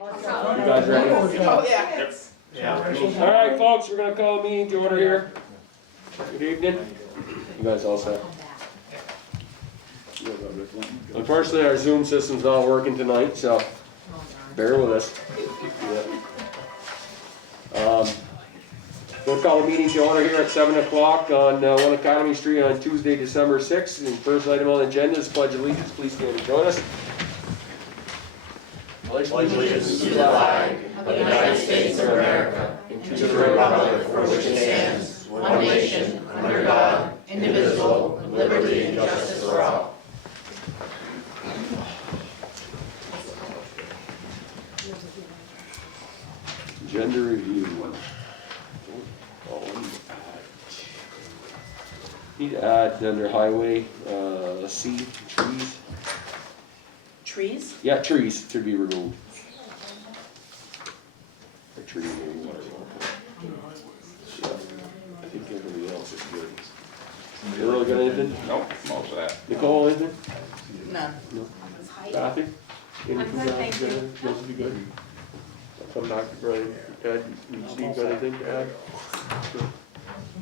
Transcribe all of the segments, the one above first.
You guys ready? Oh, yeah. Yep. All right, folks, we're gonna call a meeting to order here. Good evening. You guys all set? Unfortunately, our Zoom system's not working tonight, so bear with us. We'll call a meeting to order here at 7 o'clock on 1 Academy Street on Tuesday, December 6th. And first item on the agenda is pledge allegiance. Please stand and join us. Pledge allegiance to the flag of the United States of America and to the republic for which it stands, one nation, under God, indivisible, with liberty and justice for all. Agenda review. Need to add under highway, C, trees. Trees? Yeah, trees to be removed. Or tree removal, whatever you want to call it. Yeah, I think everything else is good. You really got anything? Nope, most of that. Nicole, anything? None. No. Kathy? Anything good, thank you. Supposed to be good? I'll come back to Brian. Ed, you Steve, got anything to add?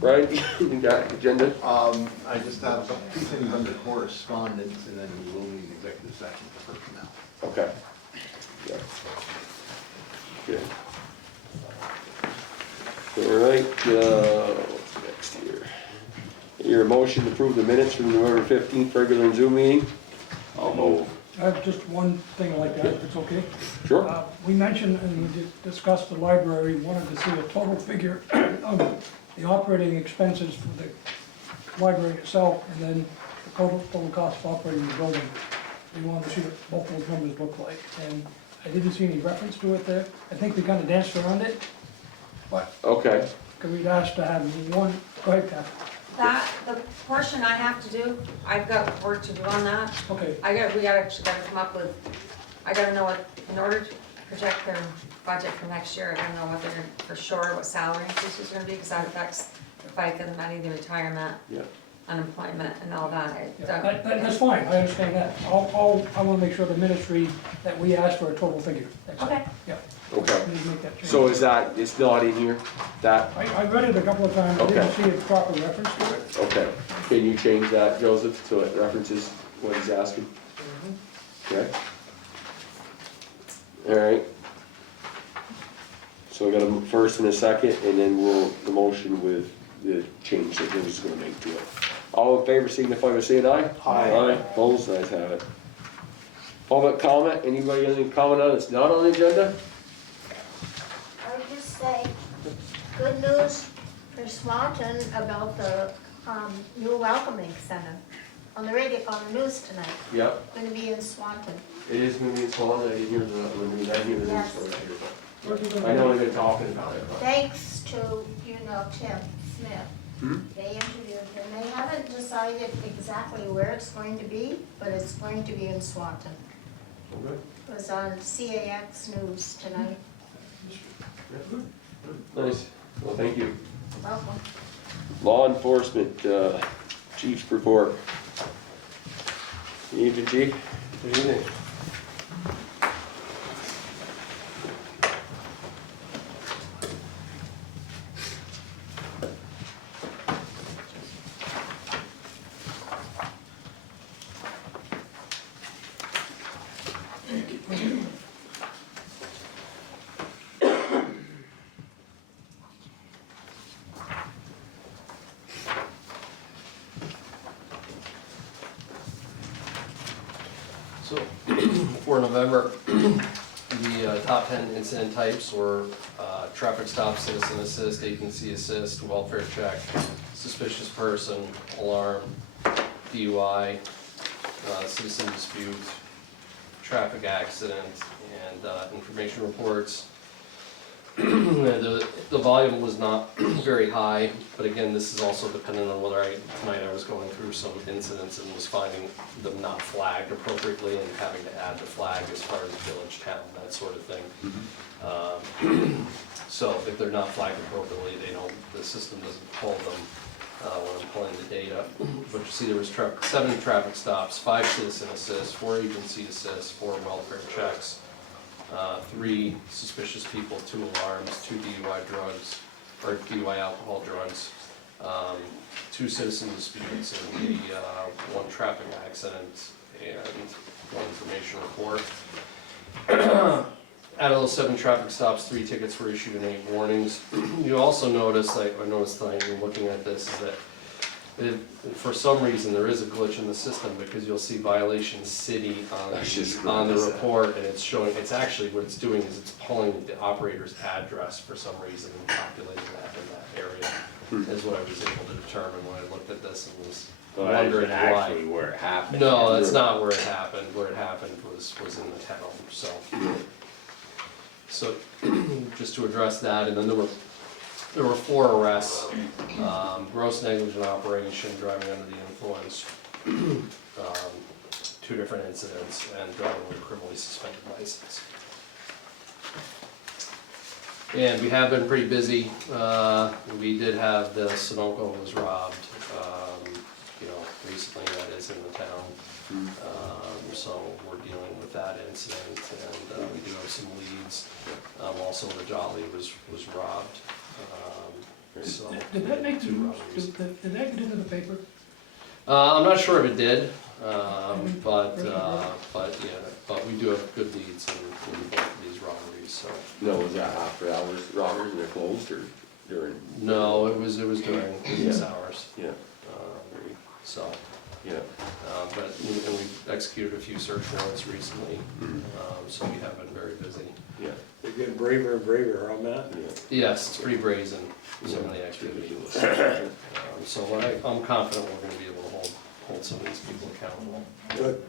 Brian, you got agenda? I just have two things under correspondence, and then we will need an executive session for personnel. Okay. Yeah. Good. All right, what's next here? Your motion to approve the minutes from the November 15th regular Zoom meeting? I'll move. I have just one thing like that, if it's okay. Sure. We mentioned and we discussed the library, wanted to see a total figure of the operating expenses for the library itself, and then the total cost of operating the building. We wanted to see what both those numbers look like, and I didn't see any reference to it there. I think we kind of danced around it, but Okay. could we ask to have one, go ahead, Kathy. The portion I have to do, I've got work to do on that. Okay, We gotta come up with, I gotta know what, in order to project their budget for next year, I gotta know what they're gonna, for sure, what salary increase is gonna be, because that affects the FICA, the money, the retirement, Yeah. unemployment, and all that. yeah, that's fine, I understand that. I want to make sure the ministry that we asked for a total figure. That's it. Okay. Yeah. Okay. Need to make that change. So is that, it's not in here? That, I read it a couple of times, I didn't Okay. see a proper reference to it. okay. Can you change that, Joseph, so it references what he's asking? Okay. All right. So I got a first and a second, and then the motion with the change that Joe's gonna make to it. All in favor signify by saying aye. Aye. Aye, opposed, ayes have it. Public comment, anybody got any comment on it that's not on the agenda? I would just say, good news for Swanton about the new welcoming center on the radio, on the news tonight. Yep. Going to be in Swanton. It is gonna be in Swan, I didn't hear the news, I didn't hear the news Yes. story here, but I know they've been talking about it, but. Thanks to, Tim Smith. Hmm? They interviewed him. They haven't decided exactly where it's going to be, but it's going to be in Swanton. Okay. It was on CAX News tonight. Nice, well, thank you. Welcome. Law enforcement, chief's report. Evening, chief. Good evening. So, for November, the top 10 incident types were traffic stop, citizen assist, agency assist, welfare check, suspicious person, alarm, DUI, citizen dispute, traffic accident, and information reports. The volume was not very high, but again, this is also dependent on whether tonight I was going through some incidents and was finding them not flagged appropriately and having to add the flag as far as village, town, that sort of thing. So if they're not flagged appropriately, the system doesn't pull them when I'm pulling the data. But you see there was 7 traffic stops, 5 citizen assists, 4 agency assists, 4 welfare checks, 3 suspicious people, 2 alarms, 2 DUI drugs, or DUI alcohol drugs, 2 citizen disputes, and 1 traffic accident, and 1 information report. Out of those 7 traffic stops, 3 tickets were issued and 8 warnings. You also notice, like I noticed tonight when looking at this, is that for some reason there is a glitch in the system, because you'll see violation city on the report, and it's showing, it's actually, what it's doing is it's pulling the operator's address for some reason and calculating that in that area, is what I was able to determine when I looked at this and was So that wondering isn't why. actually where it happened. No, that's not where it happened. Where it happened was in the town, so. So, just to address that, and then there were 4 arrests, gross negligent operation, driving under the influence, 2 different incidents, and driving with a criminally suspended license. And we have been pretty busy. We did have the Sunoco was robbed, recently, that is in the town. So we're dealing with that incident, and we do have some leads. Also, the Jolly was robbed. So Did that make the 2 news? robberies. Did that get into the paper? I'm not sure if it did, but we do have good leads in both of these robberies, so. No, was that after hours robberies and they're closed, or during? No, it was during business hours, Yeah, so. yeah. But we've executed a few search warrants recently, so we have been very busy. Yeah, They're getting braver and braver on that. yeah. Yes, it's pretty brazen, some of the activity. So I'm confident we're gonna be able to hold some of these people accountable. Good.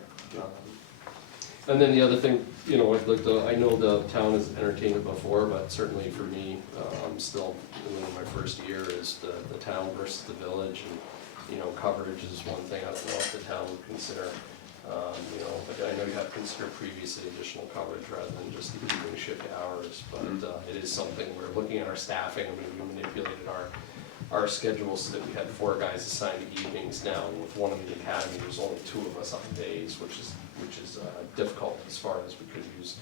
And then the other thing, I'd like to, I know the town has entertained it before, but certainly for me, I'm still in my first year, is the town versus the village, and, coverage is one thing I don't know if the town would consider. But I know you have considered previously additional coverage rather than just even shift hours, but it is something, we're looking at our staffing, we manipulated our schedule so that we had 4 guys assigned to evenings now, and with one in the academy, there's only 2 of us on days, which is difficult as far as we could use.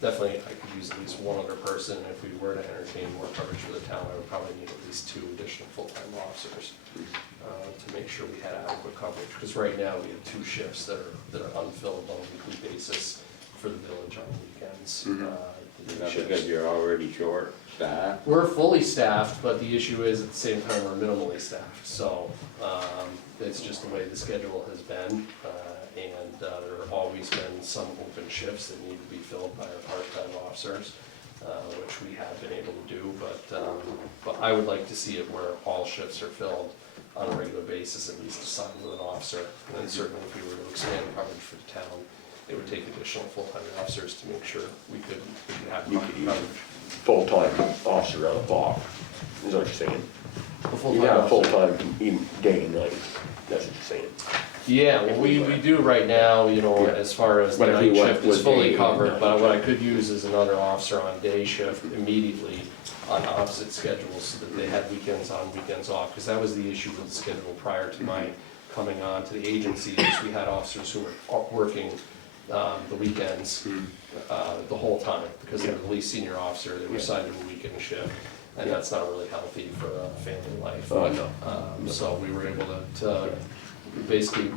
Definitely, I could use at least 1 other person, and if we were to entertain more coverage for the town, I would probably need at least 2 additional full-time officers to make sure we had adequate coverage, because right now we have 2 shifts that are unfilled on a weekly basis for the village on weekends. Is that because you're already short staffed? We're fully staffed, but the issue is at the same time we're minimally staffed, so it's just the way the schedule has been. And there have always been some open shifts that need to be filled by our part-time officers, which we have been able to do, but I would like to see it where all shifts are filled on a regular basis, at least assigned with an officer. And then certainly if we were to expand coverage for the town, it would take additional full-time officers to make sure we could have You could use coverage. full-time officer on the clock, is what you're saying. The You full-time have a officer. full-time even day and night, that's what you're saying. Yeah, well, we do right now, as far as the But if you night went shift is with fully day- covered, but what I could use is another officer on day shift immediately on opposite schedules, so that they had weekends on, weekends off, because that was the issue with the schedule prior to my coming on to the agency, is we had officers who were working the weekends the whole time, because they were the least senior officer, they were assigned to a weekend shift, and that's not really healthy for a family life. Oh, no. So we were able to basically,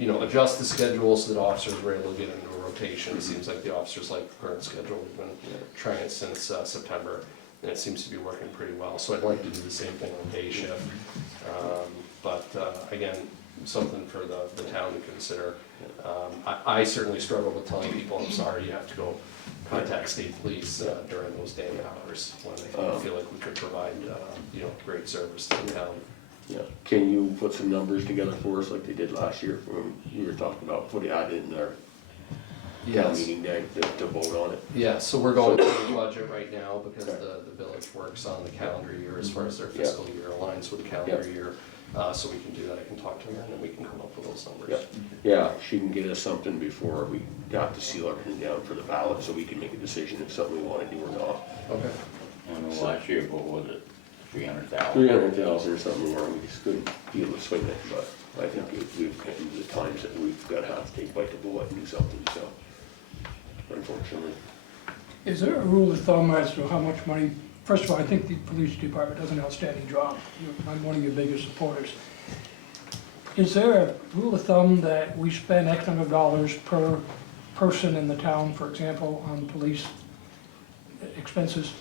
adjust the schedule so that officers were able to get into a rotation. It seems like the officers like the current schedule, we've been trying it since September, and it seems to be working pretty well. So I'd like to do the same thing on day shift. But again, something for the town to consider. I certainly struggle with telling people, I'm sorry, you have to go contact state police during those day hours, when they feel like we could provide, great service to the town. Yeah, can you put some numbers together for us like they did last year, when you were talking about putting that in our town meeting day to vote on it? Yeah, so we're going through the budget right now, because the village works on the calendar year as far as their fiscal year aligns with the calendar year. So we can do that, I can talk to them, and then we can come up with those numbers. Yeah, she can get us something before we got to seal everything down for the ballot, so we can make a decision if something we wanna do or not. Okay. I know last year, what was it, 300,000? 300,000 or something, where we just couldn't be able to swing it, but I think we've gotten to the times that we've gotta have to take a bite the bullet and do something, so. unfortunately. Is there a rule of thumb as to how much money, first of all, I think the police department does an outstanding job. I'm one of your biggest supporters. Is there a rule of thumb that we spend X number of dollars per person in the town, for example, on police expenses?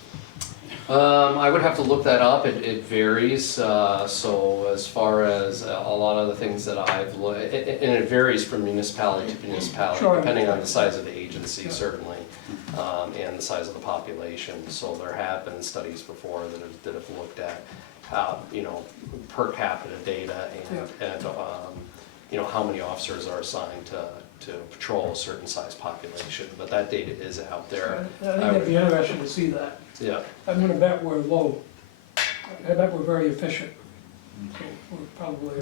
I would have to look that up, it varies, so as far as a lot of the things that I've looked, and it varies from municipality to municipality, Sure. depending on the size of the agency, certainly, and the size of the population, so there have been studies before that have looked at how, you know, per capita data and, you know, how many officers are assigned to patrol a certain size population, but that data is out there. I think it'd be interesting to see that. Yeah. I'm gonna bet we're low. I bet we're very efficient. So we're probably,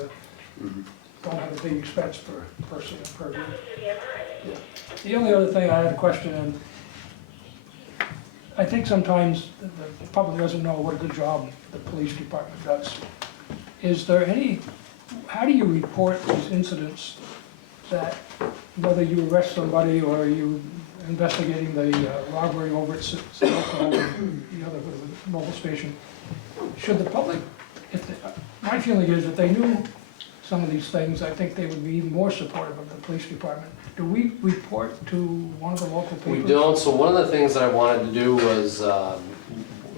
don't have a big expense per person per group. Yeah. The only other thing I had a question on, I think sometimes the public doesn't know what a good job the police department does. Is there any, how do you report these incidents that, whether you arrest somebody or you investigating the robbery over at Swanton, the other mobile station, should the public, my feeling is if they knew some of these things, I think they would be even more supportive of the police department. Do we report to one of the local papers? We don't, so one of the things that I wanted to do was,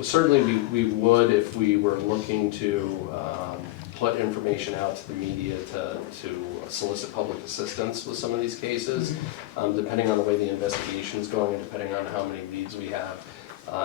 certainly we would if we were looking to put information out to the media to solicit public assistance with some of these cases, depending on the way the investigation's going and depending on how many leads we have,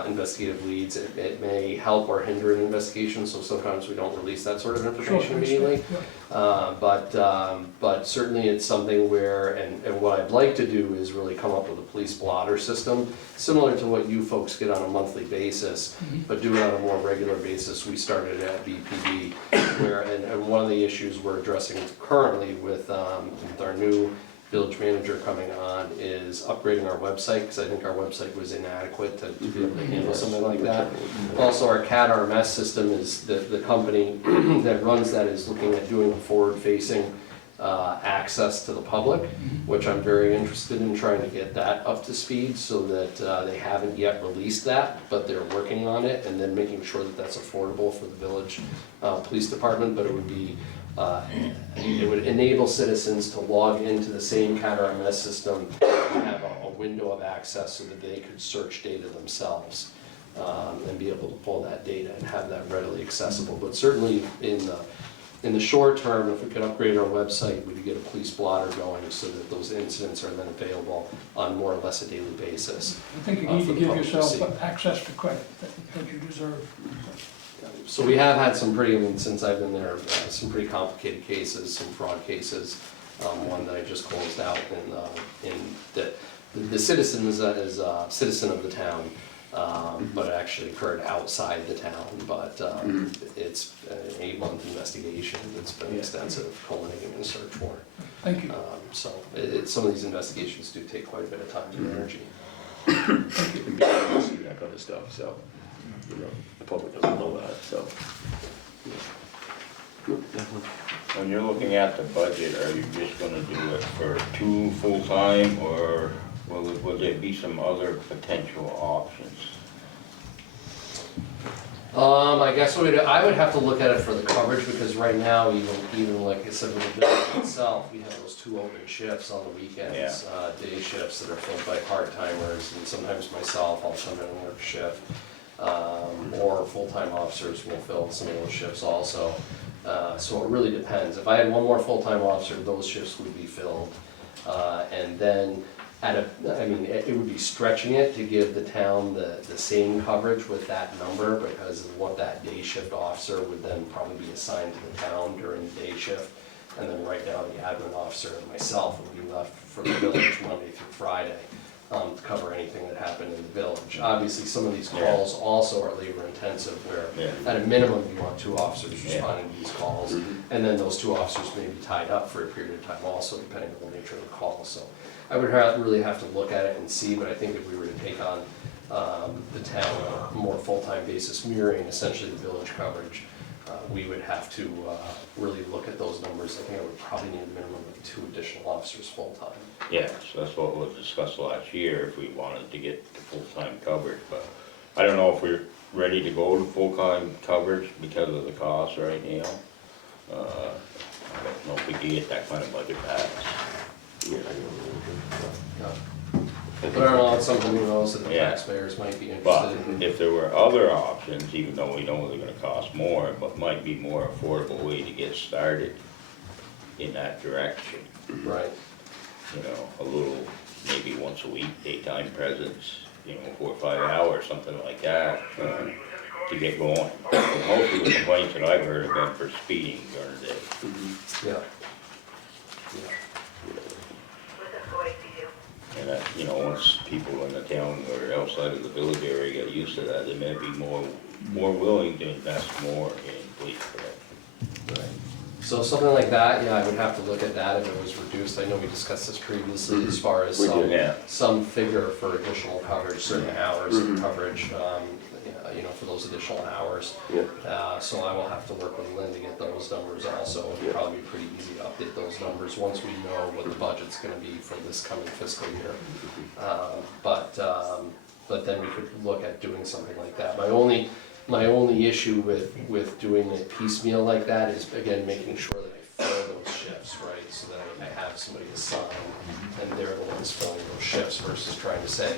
investigative leads, it may help or hinder an investigation, so sometimes we don't release that sort of information immediately. But certainly it's something where, and what I'd like to do is really come up with a police blotter system, similar to what you folks get on a monthly basis, but do it on a more regular basis. We started at BPD, where, and one of the issues we're addressing currently with our new village manager coming on is upgrading our website, because I think our website was inadequate to be able to handle something like that. Also, our CAD RMS system is, the company that runs that is looking at doing a forward-facing access to the public, which I'm very interested in trying to get that up to speed, so that they haven't yet released that, but they're working on it, and then making sure that that's affordable for the village police department, but it would be it would enable citizens to log into the same CAD RMS system and have a window of access so that they could search data themselves and be able to pull that data and have that readily accessible. But certainly in the short term, if we could upgrade our website, we could get a police blotter going so that those incidents are then available on more or less a daily basis. I think you need to give yourself access to credit that you deserve. So we have had some pretty, I mean, since I've been there, some pretty complicated cases, some fraud cases. One that I just closed out in that the citizen is a citizen of the town, but it actually occurred outside the town. But it's an 8-month investigation. It's been extensive, culminating in a search warrant. Thank you. So some of these investigations do take quite a bit of time and energy. See that kind of stuff, so, you know, the public doesn't know that, so. Definitely. When you're looking at the budget, are you just gonna do it for 2 full-time, or will there be some other potential options? I guess I would have to look at it for the coverage, because right now, even like I said, with the building itself, we have those 2 open shifts on the weekends, day shifts that are filled by part-timers, and sometimes myself, I'll come in and work shift, or full-time officers will fill some of those shifts also. So it really depends. If I had one more full-time officer, those shifts would be filled, and then it would be stretching it to give the town the same coverage with that number, because of what that day shift officer would then probably be assigned to the town during the day shift. And then right now, the admin officer and myself would be left for the village Monday through Friday to cover anything that happened in the village. Obviously, some of these calls also are labor intensive, where at a minimum, you want 2 officers responding to these calls. And then those 2 officers may be tied up for a period of time also, depending on the nature of the call. So I would really have to look at it and see, but I think if we were to take on the town on a more full-time basis, mirroring essentially the village coverage, we would have to really look at those numbers. I think I would probably need a minimum of 2 additional officers full-time. Yeah, so that's what was discussed last year, if we wanted to get the full-time coverage, but I don't know if we're ready to go to full-time coverage because of the cost right now. I don't know if we can get that kind of budget back. Yeah, I don't know. But I don't know, it's something who knows that the Yeah. taxpayers might be But interested in. if there were other options, even though we know they're gonna cost more, but might be more affordable way to get started in that direction, Right, you know, a little, maybe once a week, daytime presence, 4 or 5 hours, something like that, to get going. Most of the complaints that I've heard have been for speeding during the day. yeah. And that, once people in the town or outside of the village area get used to that, they may be more willing to invest more in police protection. Right. So something like that, yeah, I would have to look at that if it was reduced. I know we discussed this previously as far as We did, yeah. some figure for additional coverage, certain hours of coverage, for those additional hours. Yeah. So I will have to work with Lynn to get those numbers also. It'd Yeah. probably be pretty easy to update those numbers once we know what the budget's gonna be for this coming fiscal year. But then we could look at doing something like that. My only issue with doing it piecemeal like that is, again, making sure that I fill those shifts, right? So that I have somebody assigned and they're the ones filling those shifts versus trying to say,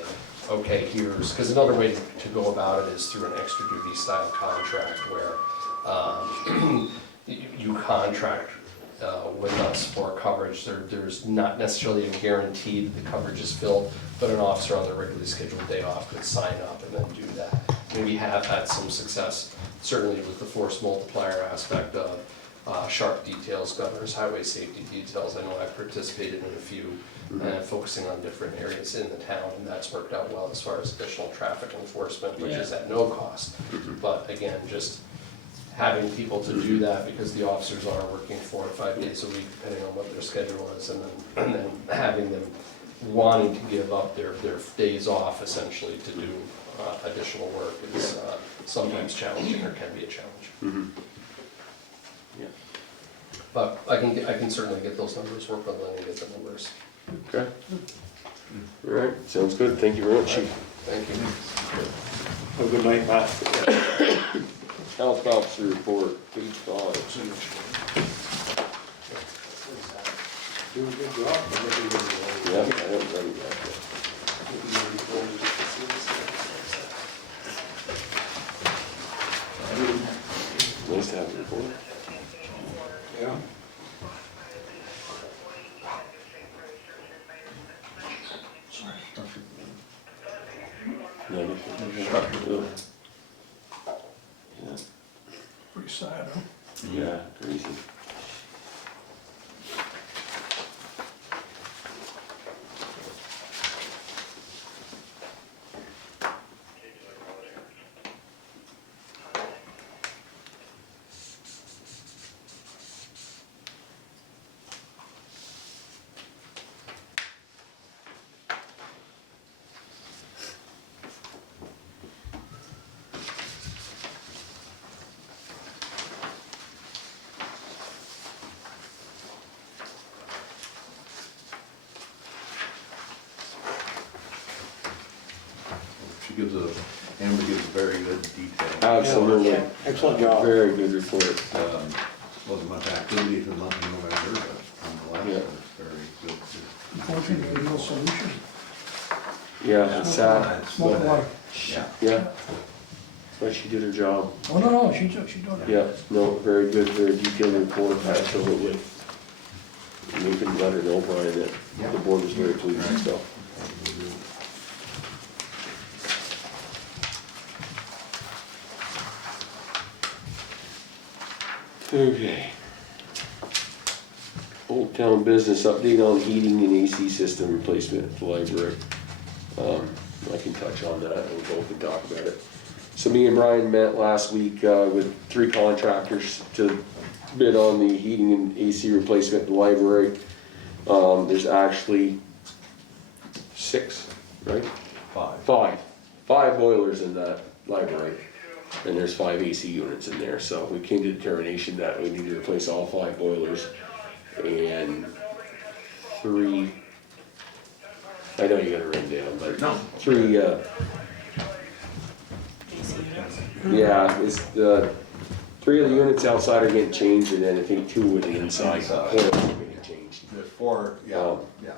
okay, because another way to go about it is through an extra duty style contract where you contract with us for coverage. There's not necessarily a guarantee that the coverage is filled, but an officer on their regularly scheduled day off could sign up and then do that. And we have had some success, certainly with the force multiplier aspect of sharp details, governor's highway safety details. I know I've participated in a few, focusing on different areas in the town, and that's worked out well as far as additional traffic enforcement, which is at no cost. But again, just having people to do that, because the officers are working 4 to 5 days a week, depending on what their schedule is, and then having them wanting to give up their days off essentially to do additional work is sometimes challenging, or can be a challenge. Yeah. But I can certainly get those numbers, work with Lynn and get the numbers. Okay. All right, sounds good, thank you very much, Chief. Thank you. Have a good night, Matt. Health officer report, page 5. Do a good job. Yeah, I haven't read it yet. Nice to have a report. Yeah. No, yeah, Pretty sad, huh? yeah, crazy. Amber gives a very good detail. Absolutely, Excellent job. very good report. Wasn't much activity for the month of November, but nonetheless, it's very good. Unfortunately, no solution. Yeah, it's sad, Smoke water. yeah. But she did her job. Oh, no, she done it. Yeah, no, very good, very detailed report, absolutely. And we can let her know, Brian, that the board was very pleased and stuff. Okay. Old Town business update on heating and AC system replacement at the library. I can touch on that, and we both can talk about it. So me and Brian met last week with 3 contractors to bid on the heating and AC replacement at the library. There's actually 6, right? 5. 5 boilers in that library. and there's 5 AC units in there, so we came to the determination that we need to replace all 5 boilers and 3, I know you got it written down, but No. 3, yeah, it's the, 3 of the units outside are getting changed, and then I think 2 of the inside boilers are getting changed. There's 4, yeah, yeah,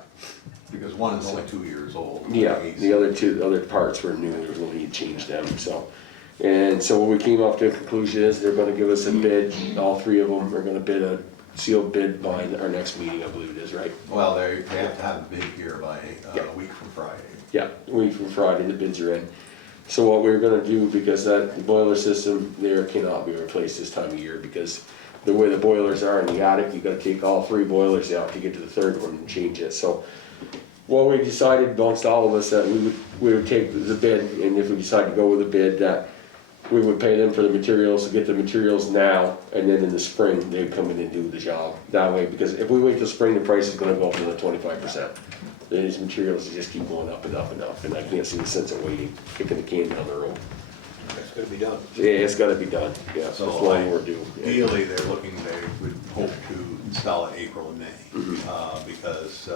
because one is only 2 years old. Yeah, the other parts were new, we really need to change them, so. And so what we came up to a conclusion is they're gonna give us a bid, all 3 of them are gonna bid a sealed bid by our next meeting, I believe it is, right? Well, they have to have a bid here by a week from Friday. Yeah, a week from Friday, the bids are in. So what we're gonna do, because that the boiler system there cannot be replaced this time of year, because the way the boilers are in the attic, you gotta take all 3 boilers out to get to the 3rd one and change it, so. Well, we decided amongst all of us that we would take the bid, and if we decide to go with a bid, that we would pay them for the materials, to get the materials now, and then in the spring, they'd come in and do the job. That way, because if we wait till spring, the price is gonna go up another 25%. These materials just keep going up and up and up, and I can't see the sense of waiting, kicking the can down the road. It's gonna be done. Yeah, it's gotta be done, yeah, it's So long overdue. Yeah. Ideally, they're looking, they would hope to install it April and May, because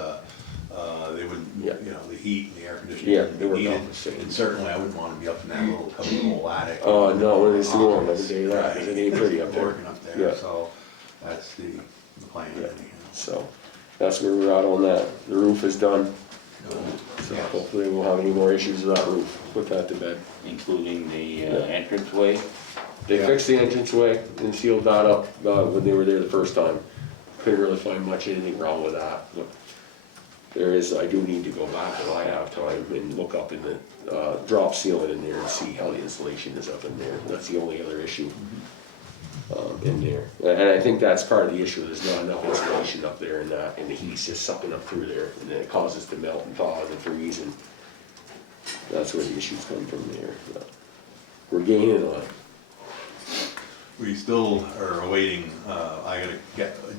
they wouldn't, Yeah. you know, the heat and the air conditioning Yeah, wouldn't they be were needed. about the same. And certainly, I wouldn't wanna be up in that little cubby hole attic. Oh, no, when it's warm every day, like, 'cause it ain't pretty up there. Working up there, Yeah. so that's the plan Yeah. anyhow. So, that's where we're at on that. The roof is done, so Yes. hopefully we won't have any more issues with that roof, put that to bed. Including the entranceway. They Yeah. fixed the entranceway and sealed that up, when they were there the first time. Couldn't really find much, anything wrong with that. But there is, I do need to go back if I have time and look up in the, drop ceiling in there and see how the insulation is up in there. That's the only other issue, in there. And I think that's part of the issue, there's not enough insulation up there and that, and the heat's just sucking up through there. And then it causes to melt and thaw and freeze, and that's where the issues come from there. But we're gaining on it. We still are awaiting, I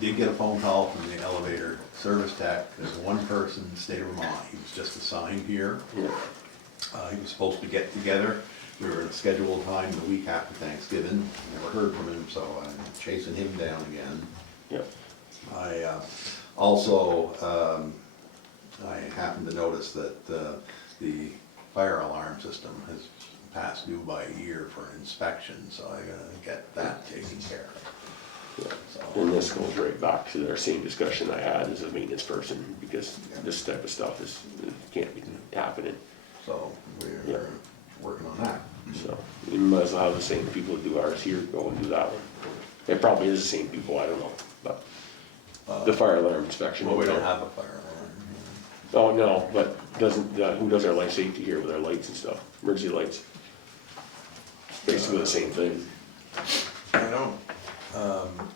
did get a phone call from the elevator service tech. There's one person in the state of Vermont, he was just assigned here. Yeah. He was supposed to get together, we were at a scheduled time the week after Thanksgiving, never heard from him, so I'm chasing him down again. Yeah. I also, I happened to notice that the fire alarm system has passed due by a year for inspection, so I gotta get that taken care of. So, And this goes right back to our same discussion I had as a maintenance person, because this type of stuff is, it can't be happening, so Yeah. we're working on that. so. We might as well have the same people that do ours here go and do that one. It probably is the same people, I don't know, but the fire alarm inspection. Well, we over don't there. have a fire alarm. Oh, no, but doesn't, who does our life safety here with our lights and stuff, emergency lights? Basically the same thing. I don't,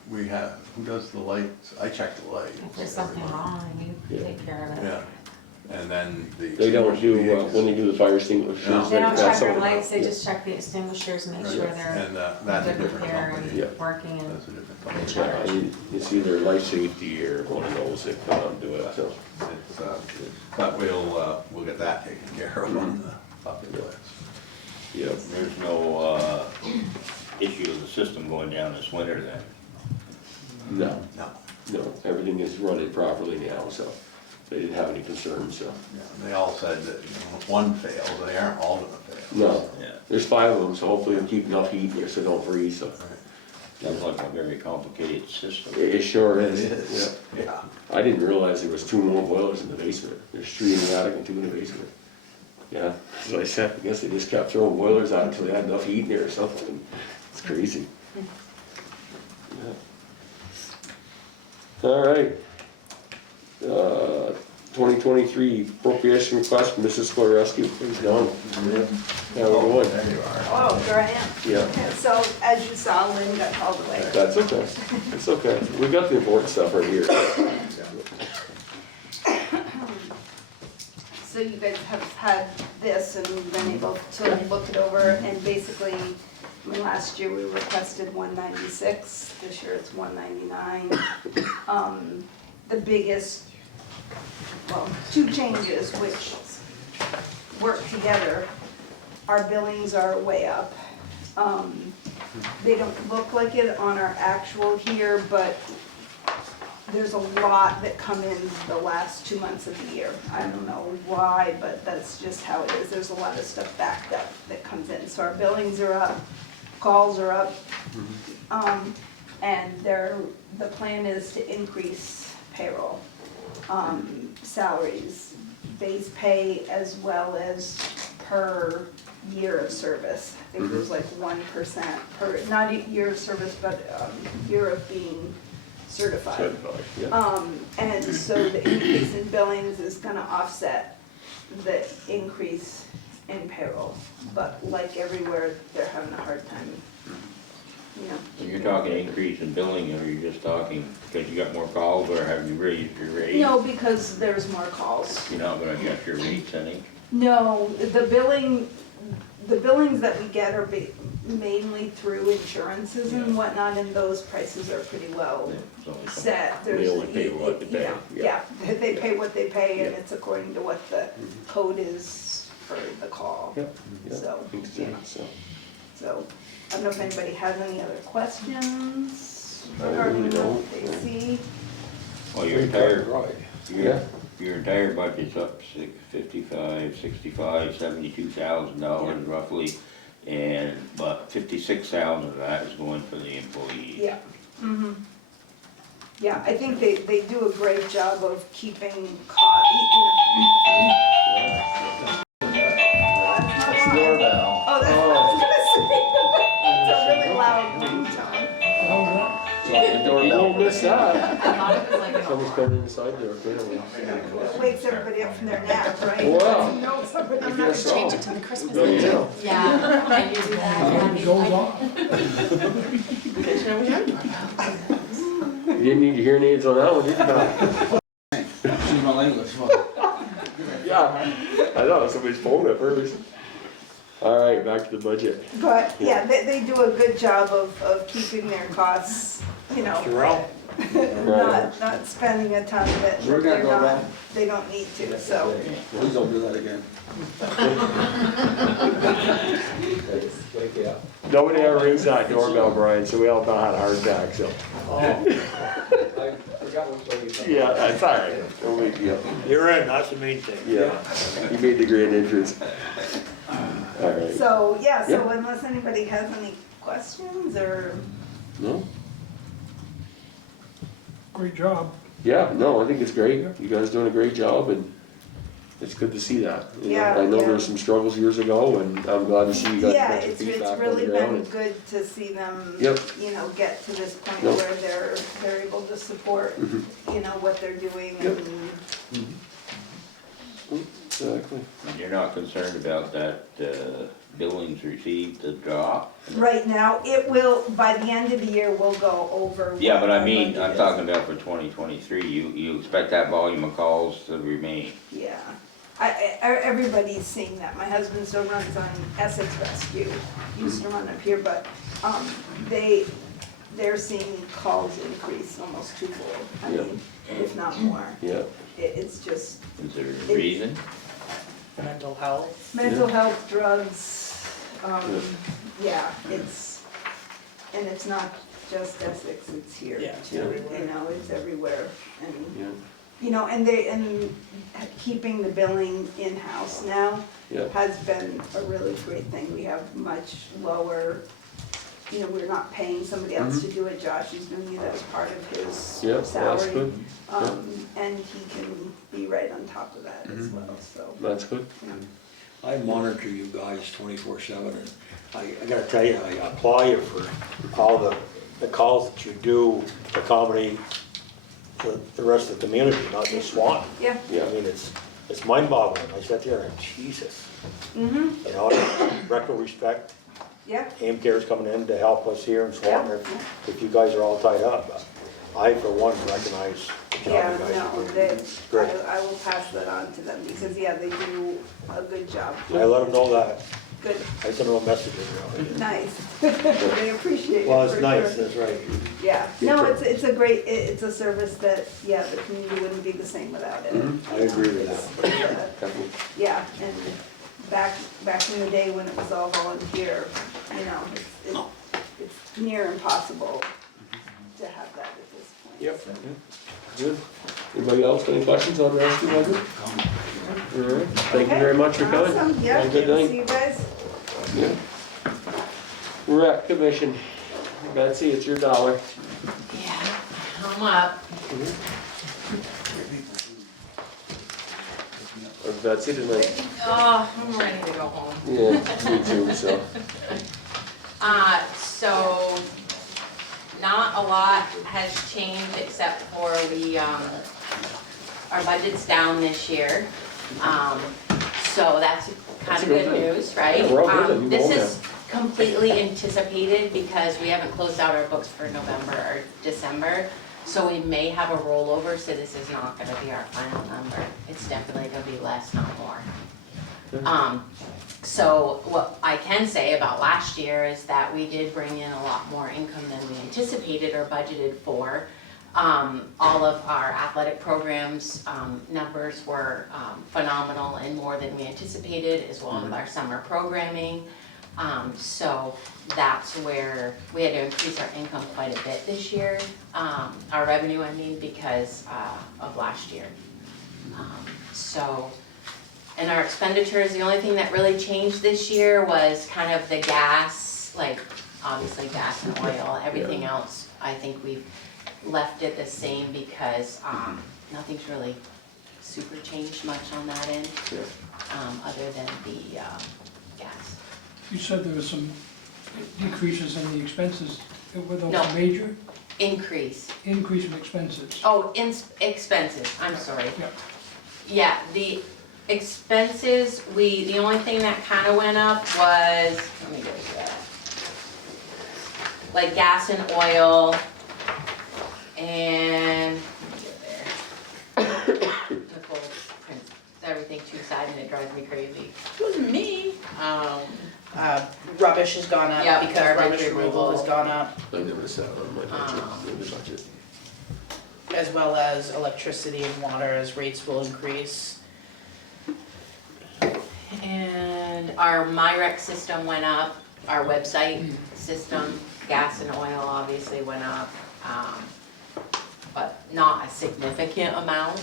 we have, who does the lights? I check the lights. If there's something wrong, you Yeah. take care of it. Yeah, and then the. They don't do, when they do the fire extinguishers. No. They don't that's check our something- lights, they yeah. just check the extinguishers and make sure they're And that's a good different repair company. and working and That's a different company. charge. It's either life safety or one of those that come out and do it, so. It's, but we'll get that taken care of on the public list. Yep. There's no issue with the system going down this winter then. No, No, no, everything is running properly now, so they didn't have any concerns, so. yeah, they all said that, you know, if one fails, they aren't all gonna fail. No, Yeah. there's 5 of them, so hopefully they'll keep enough heat here so they don't freeze, so. Sounds like a very complicated system. It sure It is. is, Yeah. yeah. I didn't realize there was 2 more boilers in the basement. There's 3 in the attic and 2 in the basement. Yeah, so I said, I guess they just kept throwing boilers out until they had enough heat in there or something. It's crazy. Yeah. All right. 2023 appropriation request from Mrs. Skoreski, please, Don. How we going? There you are. Oh, here I am. Yeah, So, as you saw, Lynn got called away. that's okay. It's okay. We got the important stuff right here. So you guys have had this and been able to look it over, and basically, I mean, last year we requested 196, this year it's 199. The biggest, well, 2 changes which work together, our billings are way up. They don't look like it on our actual here, but there's a lot that come in the last 2 months of the year. I don't know why, but that's just how it is. There's a lot of stuff backed up that comes in. So our billings are up, calls are up. And the plan is to increase payroll, salaries, base pay, as well as per year of service. I think there's like 1% per, not a year of service, but year of being certified. Certified, yeah. And so the increase in billings is gonna offset the increase in payroll. But like everywhere, they're having a hard time, you know. So you're talking increase in billing, or you're just talking because you got more calls, or have you raised your rate? No, because there's more calls. You're not gonna adjust your rates any? No, the billings that we get are mainly through insurances and whatnot, and those prices are pretty well So set. They only pay what they pay. Yeah, they pay what they pay, and it's according to what the code is for the call. Yep, yeah, So, makes sense, so. So, I don't know if anybody has any other questions I really regarding don't. what they see. Well, your entire, Yeah. your entire budget's up $72,000 roughly, and but 56,000 of that is going for the employees. Yeah, yeah, I think they do a great job of keeping cost, That's the doorbell. Oh, that's what I was gonna say. It's a really loud ringtone. The doorbell. You won't miss that. I thought it was like an Someone's alarm. coming inside there, apparently. It wakes everybody up from their nap, right? Wow. No, somebody- I guess so. Change it to the Christmas There you music. go. Yeah, I knew that. It goes on. You didn't need your hearing aids on that one, did you? Excuse my language, what? Yeah, I know, somebody's phone at first. All right, back to the budget. But, yeah, they do a good job of keeping their costs, you know. Terrell? Not spending a ton of it, We're but gonna they're go not, back. they don't need to, so. Please don't do that again. Nobody ever rings that doorbell, Brian, so we all about had a heart attack, so. I forgot which way you said. Yeah, that's all right. No big deal. You're in, that's the main thing. Yeah, you made the grand entrance. All right. So, yeah, so Yeah. unless anybody has any questions or, No? Great job. Yeah, no, I think it's great. You guys doing a great job, and it's good to see that. You know, Yeah, I know yeah. there were some struggles years ago, and I'm glad to see you guys yeah, put your it's feet back on the really ground. been good to see them, Yep. you know, get to this point Yep. where they're able to support, you know, what they're doing Yep. and, Exactly. And you're not concerned about that billings received to drop? right now, it will, by the end of the year, we'll go over. Yeah, what but I our mean, budget I'm is. talking about for 2023, you expect that volume of calls to remain? Yeah, everybody's seeing that. My husband still runs on Essex Rescue, used to run up here, but, they're seeing calls increase almost twofold. I Yeah. mean, if not more. Yeah. It's just Is there a reason? Mental health. mental health, drugs, Yeah. yeah, and it's not just Essex, it's here Yeah, it's too, everywhere. you know, it's everywhere. And, Yeah. you know, and keeping the billing in-house now Yeah. has been a really great thing. We have much lower, you know, we're not paying somebody else to do it. Josh is doing it as part of his Yeah, well, that's salary. good. And he can be right on top of that as well, so. That's good. I monitor you guys 24/7, and I gotta tell you, I applaud you for all the calls that you do to accommodate the rest of the community, not just Swanton. Yeah, Yeah. I mean, it's mind-boggling. I sat there and, Jesus, mm-hmm, you know, rectal respect. yeah, AIM-CARE's coming in to help us here in Swanton, Yeah. if you guys are all tied up. But I, for one, recognize the job yeah, you guys no, are doing. they, It's great. I will pass that on to them because, yeah, they do a good job. I let them know that. Good, I sent them a message around. nice. They appreciate it Well, for it's nice, sure. that's right. Yeah, no, it's a great, it's a service that, yeah, the community wouldn't be the same without it. I agree with that. It's, Definitely. yeah, and, back in the day when it was all volunteer, you know, it's near impossible to have that at this point. Yep. so. Good. Anybody else, any questions on the rescue budget? All right, thank you very much for coming. Awesome, yeah, Have a good night. see you guys. Yeah. Rec commission, Betsy, it's your dollar. Yeah, I'm up. Or Betsy tonight. Oh, I'm ready to go home. Yeah, me too, so. So, not a lot has changed except for our budget's down this year. So that's kind of good news, right? Yeah, we're all good, you This go is completely anticipated because we haven't closed out our books for November or December. So we may have a rollover, so this is not gonna be our final number. It's definitely gonna be less, not more. So what I can say about last year is that we did bring in a lot more income than we anticipated or budgeted for. All of our athletic programs, numbers were phenomenal and more than we anticipated, as well as our summer programming. So that's where we had to increase our income quite a bit this year, our revenue, I mean, because of last year. And our expenditures, the only thing that really changed this year was kind of the gas, like obviously gas and oil. Everything else, I think we've left it the same because nothing's really super changed much on that end, other than the gas. You said there was some decreases in the expenses, were those No. major Increase. increase in expenses? Oh, expenses, I'm sorry. Yeah. Yeah, the expenses, the only thing that kind of went up was, let me go to that. Like gas and oil, and, let me get there. Nicole prints everything two-sided and it drives me crazy. It wasn't me. Rubbish has gone up Yeah, because garbage rubbish removal has removal. gone up, I never sat on my budget. as well as electricity and water as rates will increase. And our MyRec system went up, our website system, gas and oil obviously went up, but not a significant amount.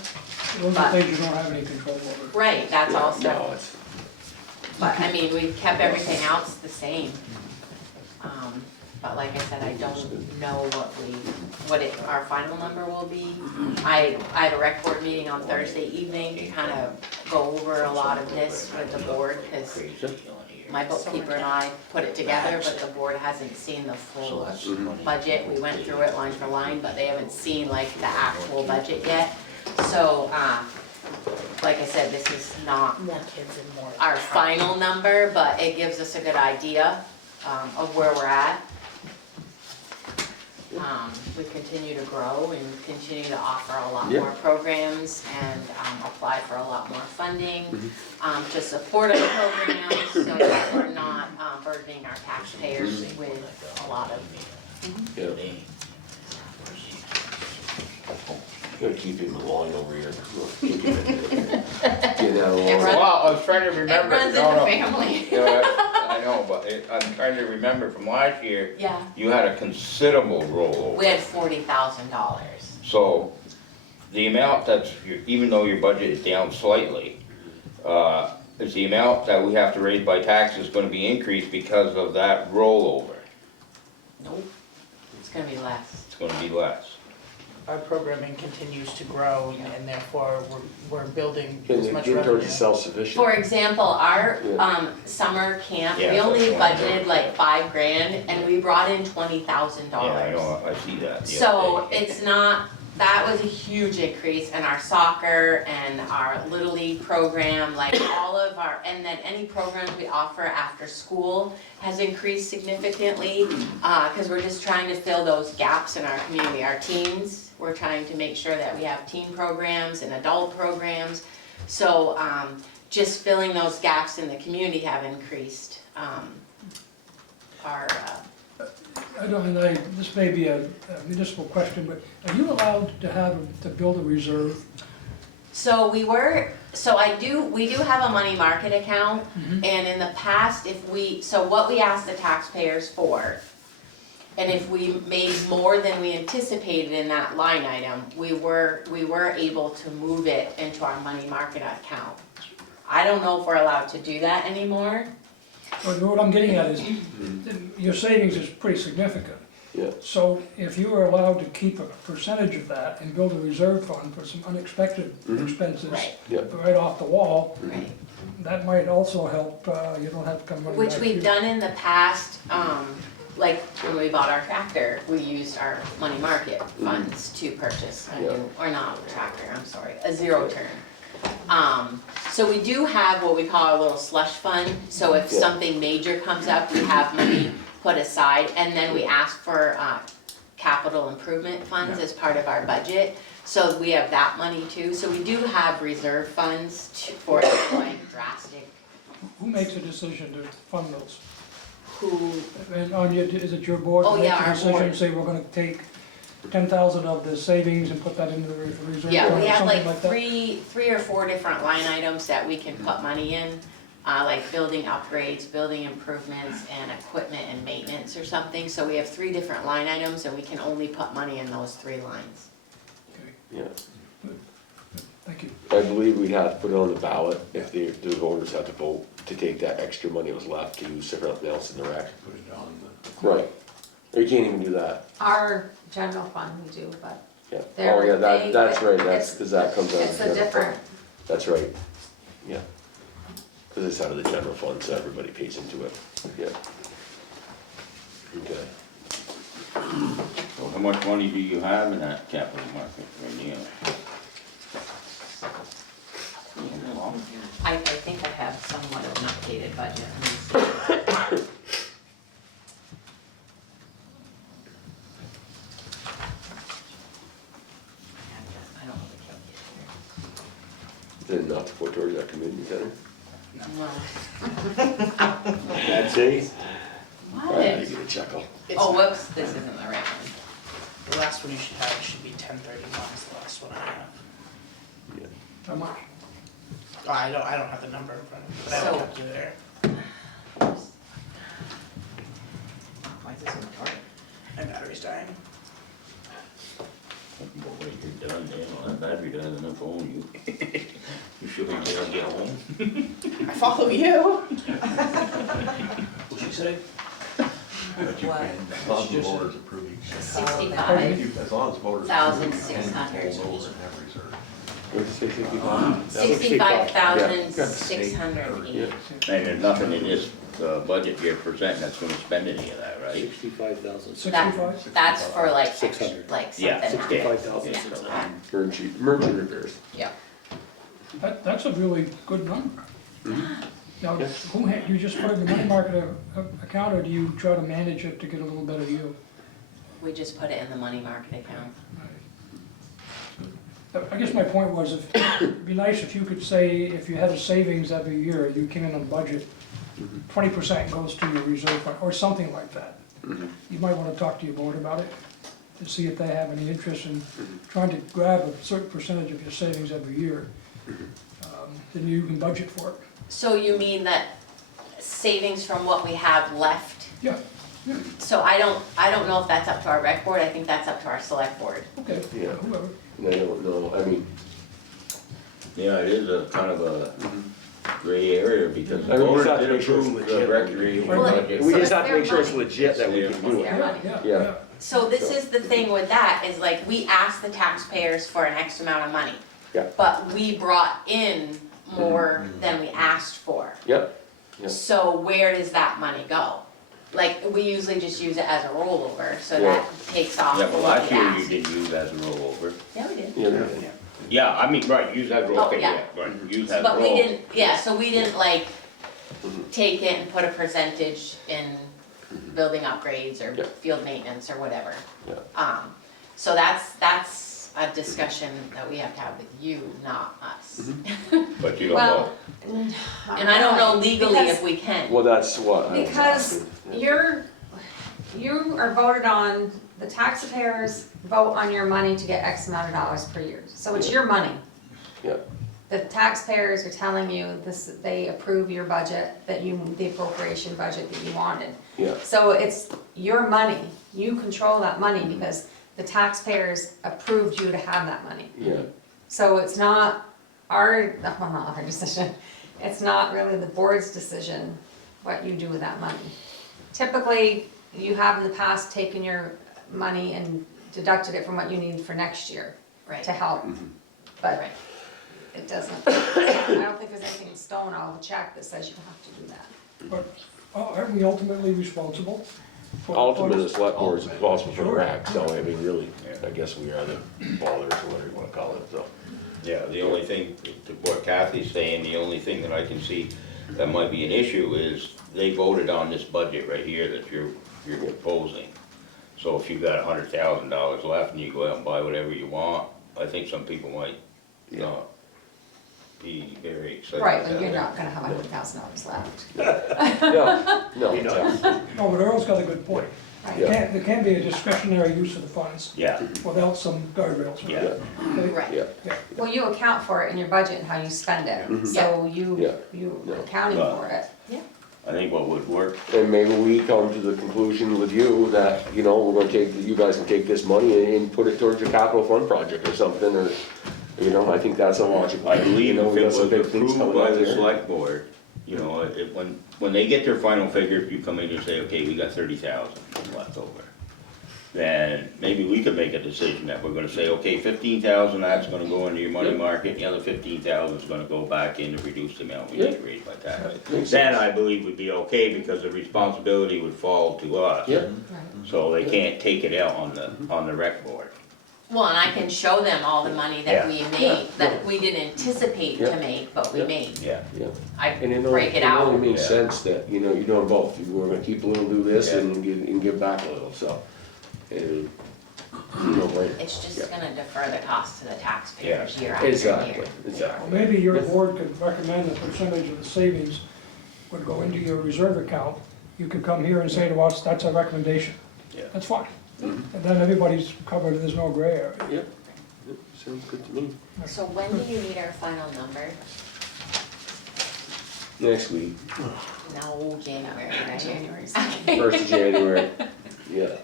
Those But- are things you don't have any control over. Right, that's all No, stuff, it's, but I mean, we've kept everything else the same. But like I said, I don't know what our final number will be. I have a rec board meeting on Thursday evening to kind of go over a lot of this with the board, because my bookkeeper and I put it together, but the board hasn't seen the full budget. We went through it line for line, but they haven't seen like the actual budget yet. So, like I said, this is not More kids and more. our final number, but it gives us a good idea of where we're at. We continue to grow and continue to offer a lot Yeah. more programs and apply for a lot more funding to support our programs, so that we're not burdening our taxpayers with a lot of. yeah. Gotta keep him in line over here. Get out of It line. runs- Well, I was trying to It remember. runs in No, the no. family. Yeah, I know, but I'm trying to remember from last year, Yeah, you had a considerable rollover. we had $40,000. So, the amount that's, even though your budget is down slightly, is the amount that we have to raise by taxes gonna be increased because of that rollover? Nope, it's gonna be less. It's gonna be less. Our programming continues to grow and therefore we're building as Getting much towards revenue. the self-sufficient. For example, our Yeah. summer camp, Yeah, we only that's what I budgeted like $5,000 and we brought in $20,000. Yeah, I know, I see that. the So other day. it's not, that was a huge increase in our soccer and our Little League program, like all of our, and then any programs we offer after school has increased significantly, cause we're just trying to fill those gaps in our community, our teens. We're trying to make sure that we have teen programs and adult programs. So, just filling those gaps in the community have increased, our, This may be a municipal question, but are you allowed to build a reserve? So we do have a money market account, and in the past, what we asked the taxpayers for, and if we made more than we anticipated in that line item, we were able to move it into our money market account. I don't know if we're allowed to do that anymore. But what I'm getting at is, your savings is pretty significant. Yeah. So if you were allowed to keep a percentage of that and build a reserve fund for some unexpected expenses Right. Yeah. right off the wall, Right. that might also help, you don't have to come running back. Which we've here. done in the past, like when we bought our tractor, we used our money market funds to purchase a new, or not a tractor, I'm sorry, a zero turn. So we do have what we call our little slush fund, so if Yeah. something major comes up, we have money put aside, and then we ask for, capital improvement funds as part of our budget. So we have that money too, so we do have reserve funds for like drastic, Who makes a decision to fund those? who, And is it your board Oh, that yeah, makes our a decision, board. and say, we're gonna take 10,000 of the savings and put that into the reserve yeah, fund we or have something like like that? three or four different line items that we can put money in. Like building upgrades, building improvements, and equipment and maintenance or something, so we have 3 different line items and we can only put money in those 3 lines. Okay, Yeah. thank you. I believe we'd have to put it on the ballot if the voters had to vote to take that extra money that was left to use something else in the rec. Put it on the. Right. Or you can't even do that. Our general fund we do, but Yeah. There Oh, yeah, they- that's right, it's- cause that comes out of it's the a general fund. different, That's right, yeah. Cause it's out of the general fund, so everybody pays into it, yeah. Okay. So how much money do you have in that capital market right now? I think I have somewhat of an updated budget. Let me see. I don't know the calculator. Then not to put towards that community center? That's it. I What? get a chuckle. It's Oh, not- whoops, this isn't the right one. The last one you should have should be 1031 is the last one I have. How much? Oh, I don't have the number in front of me, but I So- don't have to there. Why is this one short? My battery's dying. Boy, you're done, damn, that battery died on the phone, you. You should be able to get home. I follow you. What'd she say? But you What? can, as long as the voters approve each. 65. As long as voters. 1,600. Hold those in every reserve. What did you say, 65? 65,608. Yeah. And there's nothing in this, budget you're presenting that's gonna spend any of that, right? 65,000. 65? That's for like, 600. like Yeah, something. 65,600. Emergency repairs. Yeah. That's a really good number. Now, Yeah. you just put it in the money market account, or do you try to manage it to get a little better yield? We just put it in the money market account. I guess my point was, it'd be nice if you could say, if you had a savings every year, you came in on budget, 20% goes to your reserve fund, or something like that. You might wanna talk to your board about it, to see if they have any interest in trying to grab a certain percentage of your savings every year. Then you can budget for it. So you mean that savings from what we have left? Yeah, So I don't know if that's up to our rec board, I think that's up to our select board. okay, Yeah. whoever. And I don't know, I mean, Yeah, it is a kind of a gray area because the I mean, we voters just have to did make sure it's approve the legit. recreation Well, budget. we So just it's have to their make sure it's money. legit that we can do It's it. their money. Yeah. So this is the thing with that, is like, we asked the taxpayers for an X amount of money. Yeah. But we brought in more than we asked for. Yep, Yeah. So where does that money go? Like, we usually just use it as a rollover, so that takes off Yeah, what but we last year you asked. didn't use as a rollover. Yeah, we did. yeah, we did. Yeah, I mean, right, use as a Oh, roll, okay, yeah. yeah, right, use as a But we roll. didn't, yeah, so we didn't like take it and put a percentage in building upgrades or Yeah. field maintenance or whatever. Yeah. So that's a discussion that we have to have with you, not us. But you don't well, know, And I don't know legally Because- if we can. Well, that's what I was Because asking. you are voted on, the taxpayers vote on your money to get X amount of dollars per year, so it's your money. Yeah, The taxpayers are telling you this, they approve your budget, the appropriation budget that you wanted. yeah, So it's your money, you control that money because the taxpayers approved you to have that money. yeah, So it's not our, well, not our decision, it's not really the board's decision what you do with that money. Typically, you have in the past taken your money and deducted it from what you need for next year Right. to help. But Right. it doesn't, I don't think there's anything in stone, I'll check that says you have to do that. But aren't we ultimately responsible? for- ultimately, the select board is responsible for the Sure. rack, so I mean, really, I guess we are the ballers, or whatever you wanna call it, so. Yeah, the only thing, to what Kathy's saying, the only thing that I can see that might be an issue is they voted on this budget right here that you're proposing. So if you've got $100,000 left and you go out and buy whatever you want, I think some people might not be very excited. Right, but about you're that. not gonna have $100,000 left. No, exactly. No, but Earl's got a good point. Right. Yeah. There can be a discretionary use of the funds Yeah, without some guardrails. right? yeah. Okay? Right. Yeah, Well, you account for it in your budget and how you spend it, Mhm. so Yeah. you Yeah. accounting But- for it. I think what would work, and maybe we come to the conclusion with you that, you know, we're gonna take, you guys can take this money and put it towards your capital fund project or something, or, you know, I think that's a logical. I believe you know, if we it got was some big things approved coming by up the there. select board, you know, when they get their final figure, if you come in and say, okay, we got 30,000 left over, then maybe we could make a decision that we're gonna say, okay, 15,000, that's gonna go into your money Yeah. market, the other 15,000 is gonna go back in to reduce the amount we need to raise by tax. Makes Then sense. I believe would be okay, because the responsibility would fall to us. Yeah, Right. So they can't take it out on the rec board. Well, and I can show them all the money that we made, that we didn't anticipate Yeah. to make, but we Yeah. made. Yeah. yeah. I And it break it only out. makes Yeah. sense that, you know, you're doing both, we're gonna keep a little, do this, Yeah. and give back a little, so. And, you know, right, It's just Yeah. gonna defer the cost to the taxpayers year after year. exactly, Well, exactly. maybe your board could recommend a percentage of the savings would go into your reserve account. You could come here and say to us, that's a recommendation. Yeah. That's fine. And then everybody's covered, and there's no gray area. Yep, yep, sounds good to me. So when do you need our final number? Next week, No, January, right? January, first of January, yeah.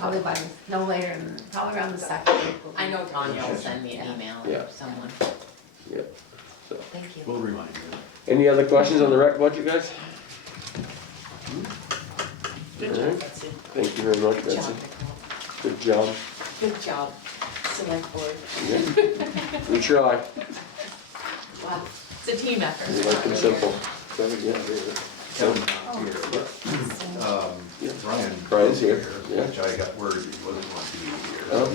probably by, no later than, probably around the second week. will be- I know Tanya will send me an email Yeah. or someone. Yeah, so. Thank you. We'll remind you. Any other questions on the rec budget, guys? Good All job, right. Betsy. Thank you very much, Good job, Betsy. Nicole. Good job. Good job, select board. Yeah. We try, Wow, it's a team effort. we like them simple. So, yeah, Kevin not here, but, Yeah. Brian. Brian's here, yeah. Which I got word he wasn't going to be here. Oh,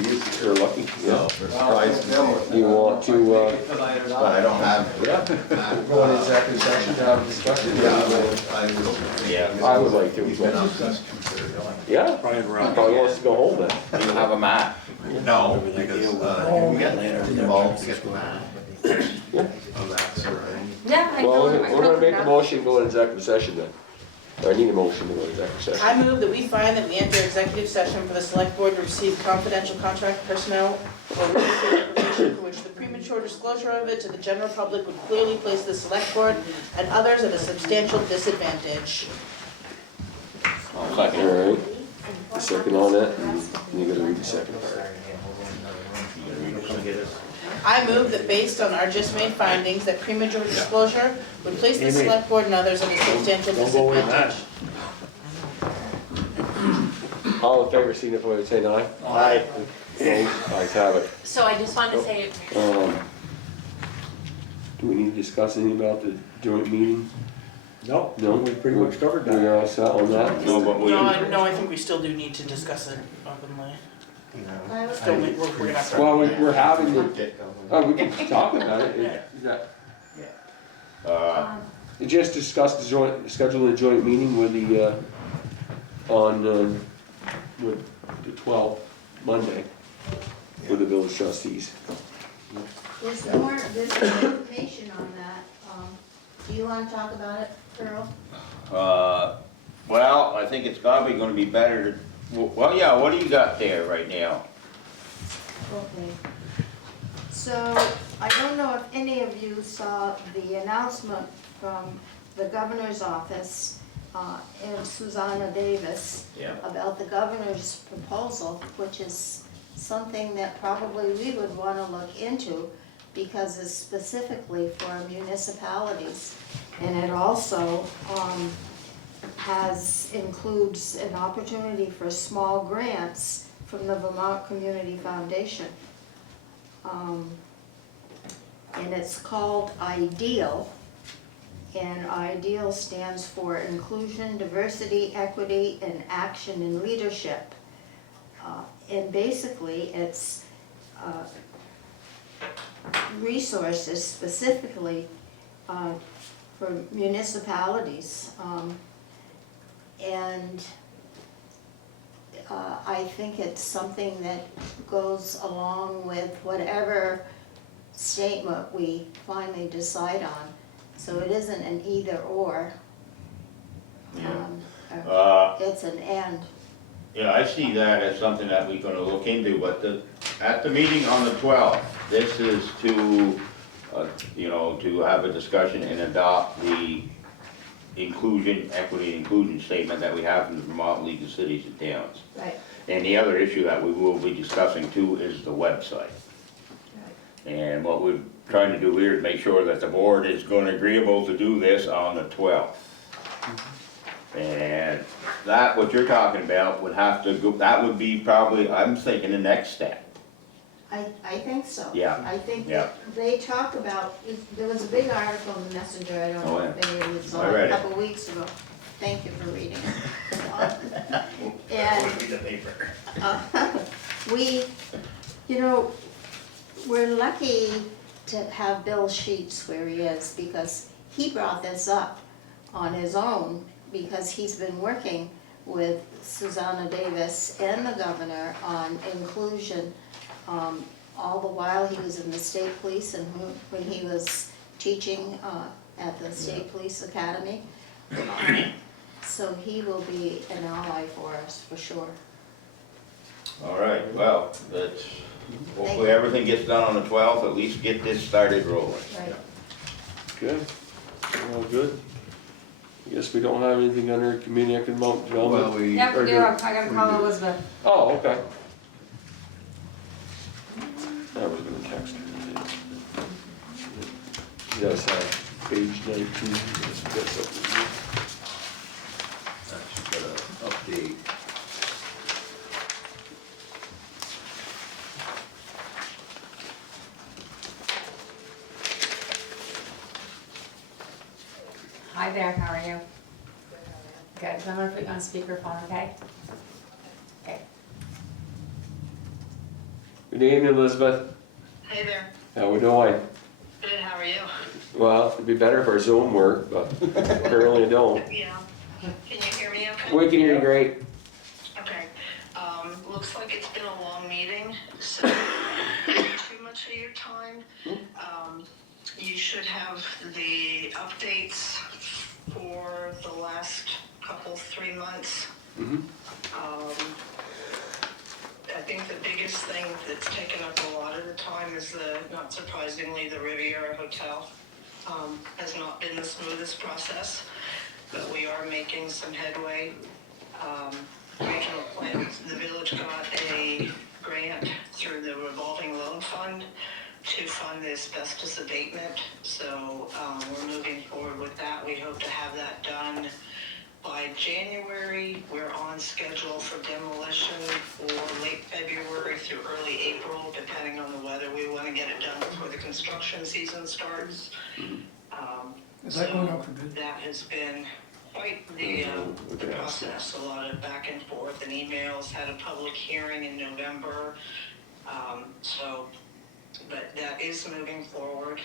you're lucky, So, yeah. we're surprised. You want to, But I don't have. yeah, go on executive session, have a discussion? Yeah. I would like to. He's been up since 2:30. Yeah, Brian he Rock. probably wants to go home then. You have a map. No, because, Oh, we got involved to get the map Yeah. of that sort of thing. Yeah, I know. Well, I we're know gonna make a that. motion, to go in executive session then. I need a motion to go in executive session. I move that we find that we enter executive session for the select board to receive confidential contract personnel or real estate information for which the premature disclosure of it to the general public would clearly place the select board and others at a substantial disadvantage. I'll second it. All right, a second on that, and you gotta read the second part. I move that based on our just made findings, that premature disclosure would place the select board and others at a substantial Don't go in that. disadvantage. All in favor, signify by saying aye. Aye. Opposed, ayes have it. So I just wanted to say, Do we need to discuss anything about the joint meeting? No, No? we pretty much covered that. We're all set on that? No, but we, No, I think we still do need to discuss it openly. Still, we're gonna have to. Well, we're having the, we can talk about it. Is that- Just discuss the joint, scheduling a joint meeting with the, on, with the 12th, Monday, with the village trustees. There's more information on that. Do you wanna talk about it, Earl? well, I think it's probably gonna be better to, well, yeah, what do you got there right now? Okay. So, I don't know if any of you saw the announcement from the governor's office and Susanna Davis Yeah. about the governor's proposal, which is something that probably we would want to look into because it's specifically for municipalities. And it also includes an opportunity for small grants from the Vermont Community Foundation. And it's called IDEAL, and IDEAL stands for Inclusion, Diversity, Equity, and Action in Leadership. And basically, it's resources specifically for municipalities. And I think it's something that goes along with whatever statement we finally decide on. So it isn't an either or. It's an and. Yeah, I see that as something that we're gonna look into, but at the meeting on the 12th, this is to, to have a discussion and adopt the inclusion, equity and inclusion statement that we have from the Vermont League of Cities and Towns. Right. And the other issue that we will be discussing too is the website. And what we're trying to do here is make sure that the board is going to agreeable to do this on the 12th. And that, what you're talking about, would have to go, that would be probably, I'm thinking, the next step. I think so. Yeah. I think Yeah. that they talk about, there was a big article in the Messenger, I don't know Oh, if yeah. maybe it was I on read a it. couple weeks ago. Thank you for reading it. And the paper. we, we're lucky to have Bill Sheets where he is because he brought this up on his own because he's been working with Susanna Davis and the governor on inclusion all the while he was in the state police and when he was teaching at the State Police Academy. So he will be an ally for us, for sure. All right, well, that's, hopefully everything gets done on the 12th, at least get this started rolling. Right. Okay, all good. I guess we don't have anything under community economic Well, development. we, Yeah, we do, I Or gotta call Elizabeth. Oh, okay. I was gonna text her. Yes, page 19, yes, we got something here. she's got an update. Hi there, how are you? Good, so I'm gonna put you on speakerphone, okay? Okay. Good evening, Elizabeth. Hey there. How we doing? Good, how are you? Well, it'd be better if our Zoom worked, but apparently it don't. Yeah. Can you hear me okay? We can hear you great. Okay. Looks like it's been a long meeting, so not too much of your time. You should have the updates for the last couple, 3 months. Mhm. I think the biggest thing that's taken up a lot of the time is not surprisingly, the Riviera Hotel. Has not been the smoothest process, but we are making some headway. Regional plans, the village got a grant through the revolving loan fund to fund the asbestos abatement, so we're moving forward with that. We hope to have that done by January. We're on schedule for demolition for late February through early April, depending on the weather. We want to get it done before the construction season starts. Is that going up for bid? That has been quite the process, a lot of back and forth and emails, had a public hearing in November. But that is moving forward.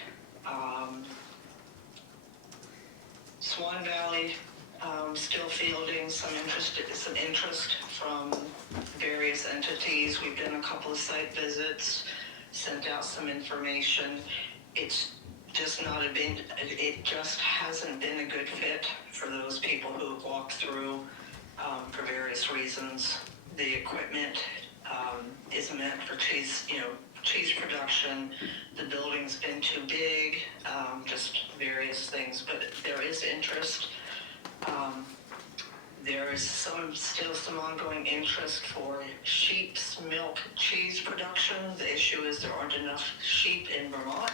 Swan Valley, still fielding some interest from various entities. We've done a couple of site visits, sent out some information. It's just not it just hasn't been a good fit for those people who have walked through for various reasons. The equipment is meant for cheese production. The building's been too big, just various things, but there is interest. There is still some ongoing interest for sheep's milk cheese production. The issue is there aren't enough sheep in Vermont.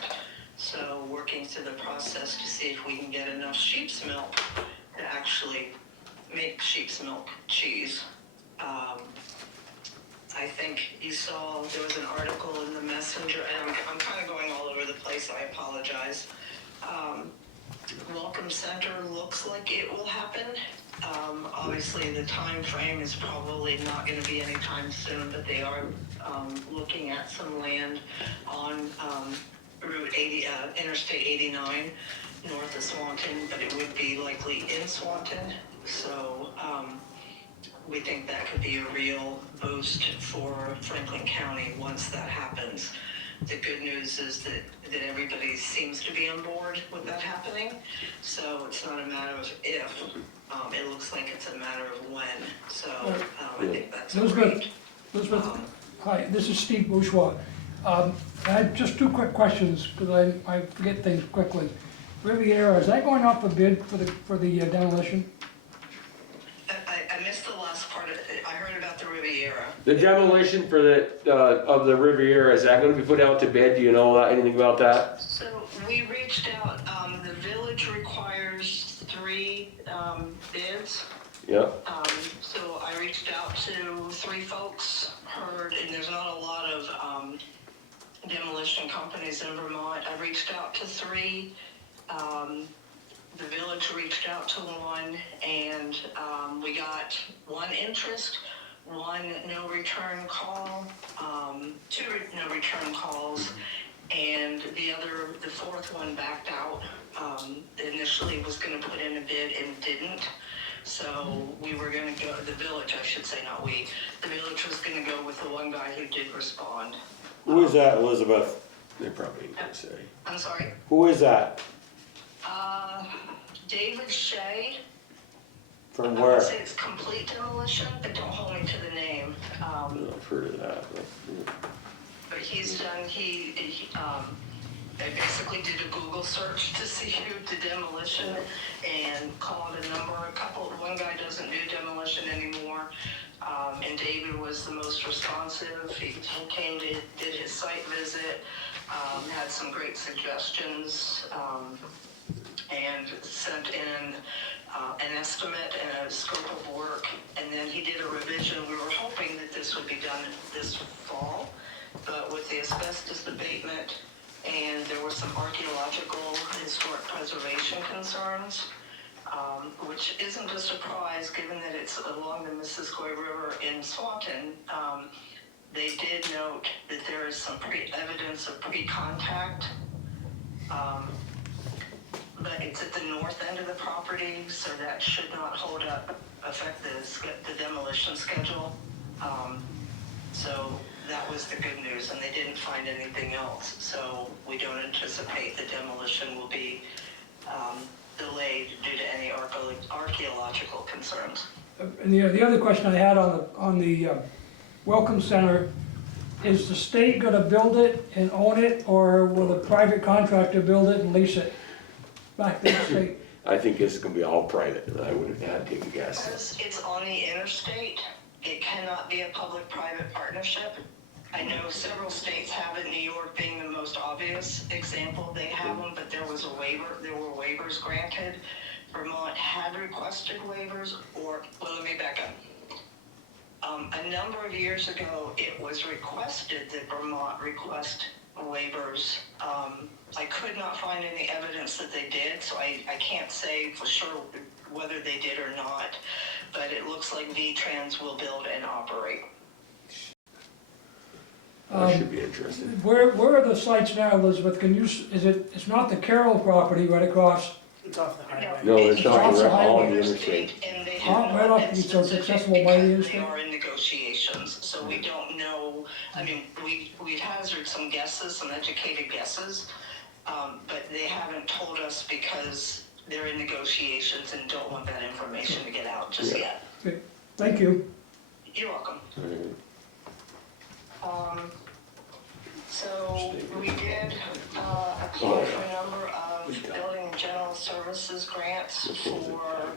So working through the process to see if we can get enough sheep's milk to actually make sheep's milk cheese. I think you saw, there was an article in the Messenger, and I'm kind of going all over the place, I apologize. Welcome Center looks like it will happen. Obviously the time frame is probably not going to be anytime soon, but they are looking at some land on Route 80, Interstate 89, north of Swanton, but it would be likely in Swanton. So we think that could be a real boost for Franklin County once that happens. The good news is that everybody seems to be on board with that happening. So it's not a matter of if, it looks like it's a matter of when. So I think that's great. Elizabeth, hi, this is Steve Bourgeois. I had just two quick questions, because I forget things quickly. Riviera, is that going off a bid for the demolition? I missed the last part of it. I heard about the Riviera. The demolition for of the Riviera, is that gonna be put out to bid? Do you know anything about that? So we reached out, the village requires 3 bids. Yep. So I reached out to 3 folks, and there's not a lot of demolition companies in Vermont. I reached out to 3. The village reached out to 1, and we got 1 interest, 1 no return call, 2 no return calls, and the 4th one backed out. Initially was going to put in a bid and didn't. So we were going to go, the village, I should say, not we, the village was going to go with the 1 guy who did respond. Who is that, Elizabeth? They probably ain't gonna say. I'm sorry? Who is that? David Shea. From I where? would say it's complete demolition, but don't hold me to the name. I've heard of that, but. But he's done, I basically did a Google search to see who did demolition and called a number, 1 guy doesn't do demolition anymore. And David was the most responsive. He came, did his site visit, had some great suggestions, and sent in an estimate and a scope of work. And then he did a revision. We were hoping that this would be done this fall, but with the asbestos abatement, and there were some archaeological historic preservation concerns, which isn't a surprise given that it's along the Missisquoi River in Swanton. They did note that there is some evidence of pre-contact, but it's at the north end of the property, so that should not affect the demolition schedule. So that was the good news, and they didn't find anything else. So we don't anticipate the demolition will be delayed due to any archaeological concerns. And the other question I had on the Welcome Center, is the state gonna build it and own it, or will a private contractor build it and lease it back to the state? I think it's gonna be all private, and I wouldn't have to take a guess. Because it's on the interstate, it cannot be a public-private partnership. I know several states have it, New York being the most obvious example. They have them, but there was a waiver, there were waivers granted. Vermont had requested waivers, let me back up. A number of years ago, it was requested that Vermont request waivers. I could not find any evidence that they did, so I can't say for sure whether they did or not, but it looks like V-Trans will build and operate. That should be interesting. Where are the sites now, Elizabeth? It's not the Carroll property right across? It's off the highway. No, it's not Off the right highway. on the interstate. And they Oh, have right not off, been so it's specific accessible by the because interstate? they are in negotiations, so we don't know. I mean, we've hazarded some guesses, some educated guesses, but they haven't told us because they're in negotiations and don't want that information to get out just yet. Okay, thank you. You're welcome. So we did apply for a number of building and general services grants for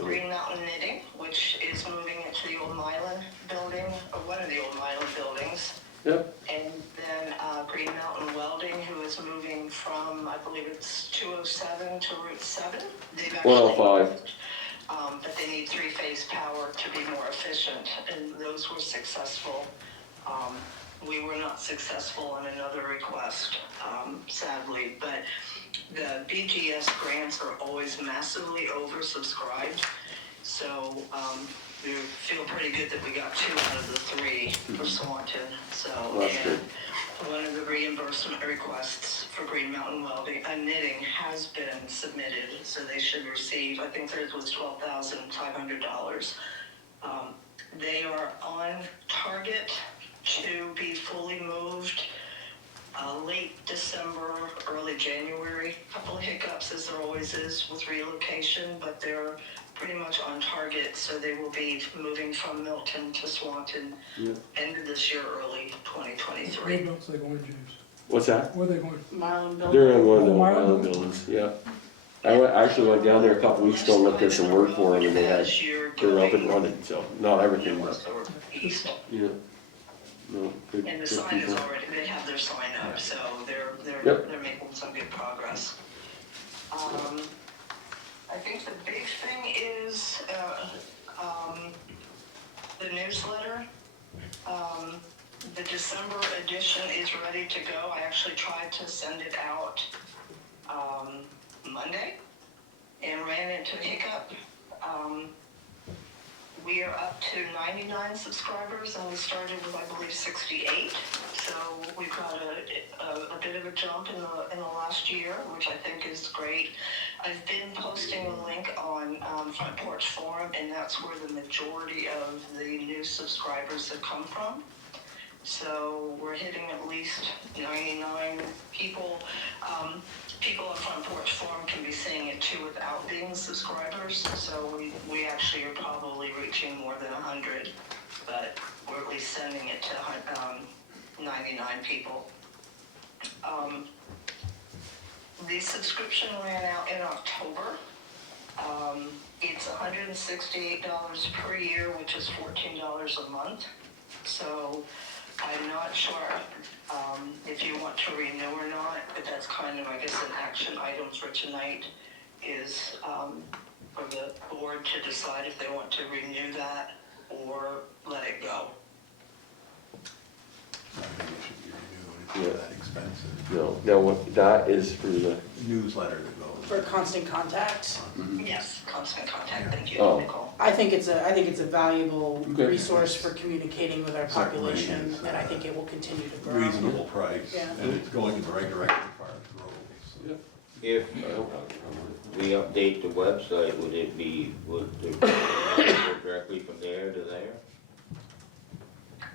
Green Mountain Knitting, which is moving into the old Mylan building, or one of the old Mylan buildings. Yep. And then Green Mountain Welding, who is moving from, I believe it's 207 to Route 7. They've actually 105. But they need three-phase power to be more efficient, and those were successful. We were not successful on another request, sadly, but the BGS grants are always massively oversubscribed. So we feel pretty good that we got 2 out of the 3 for Swanton. So, That's good. one of the reimbursement requests for Green Mountain Welding, knitting has been submitted, so they should receive, I think theirs was $12,500. They are on target to be fully moved late December, early January. A couple of hiccups, as there always is with relocation, but they're pretty much on target, so they will be moving from Milton to Swanton end of this year, early 2023. Whereabouts they going, James? What's that? Where they going? Mylan building. They're in one of the Oh, Mylan island buildings, yeah. actually went down there a couple weeks ago and looked at some work for them, and they had, they were up and running, so, not everything, but, East. yeah. No, good, And the good sign is people. already, they have their sign up, so Yep. they're making some good progress. I think the big thing is, the newsletter. The December edition is ready to go. I actually tried to send it out, Monday and ran into a hiccup. We are up to 99 subscribers, and we started with, I believe, 68. So we've got a bit of a jump in the last year, which I think is great. I've been posting a link on Front Porch Forum, and that's where the majority of the new subscribers have come from. So we're hitting at least 99 people. People on Front Porch Forum can be seeing it too without being subscribers. So we actually are probably reaching more than 100, but we're at least sending it to 99 people. The subscription ran out in October. It's $168 per year, which is $14 a month. So I'm not sure if you want to renew or not, but that's kind of, I guess, an action item for tonight is for the board to decide if they want to renew that or let it go. I think it should be renewed, it's not that expensive. No, now what, that is for the, Newsletter that goes. For constant contact. Yes, constant contact, thank you, Oh. Nicole. I think it's a valuable Okay. resource for communicating with our Certainly population, is, and I think it will continue to grow. Reasonable price, Yeah. and it's going in the right direction as far as growth. If I don't have a problem with it. we update the website, would the go directly from there to there?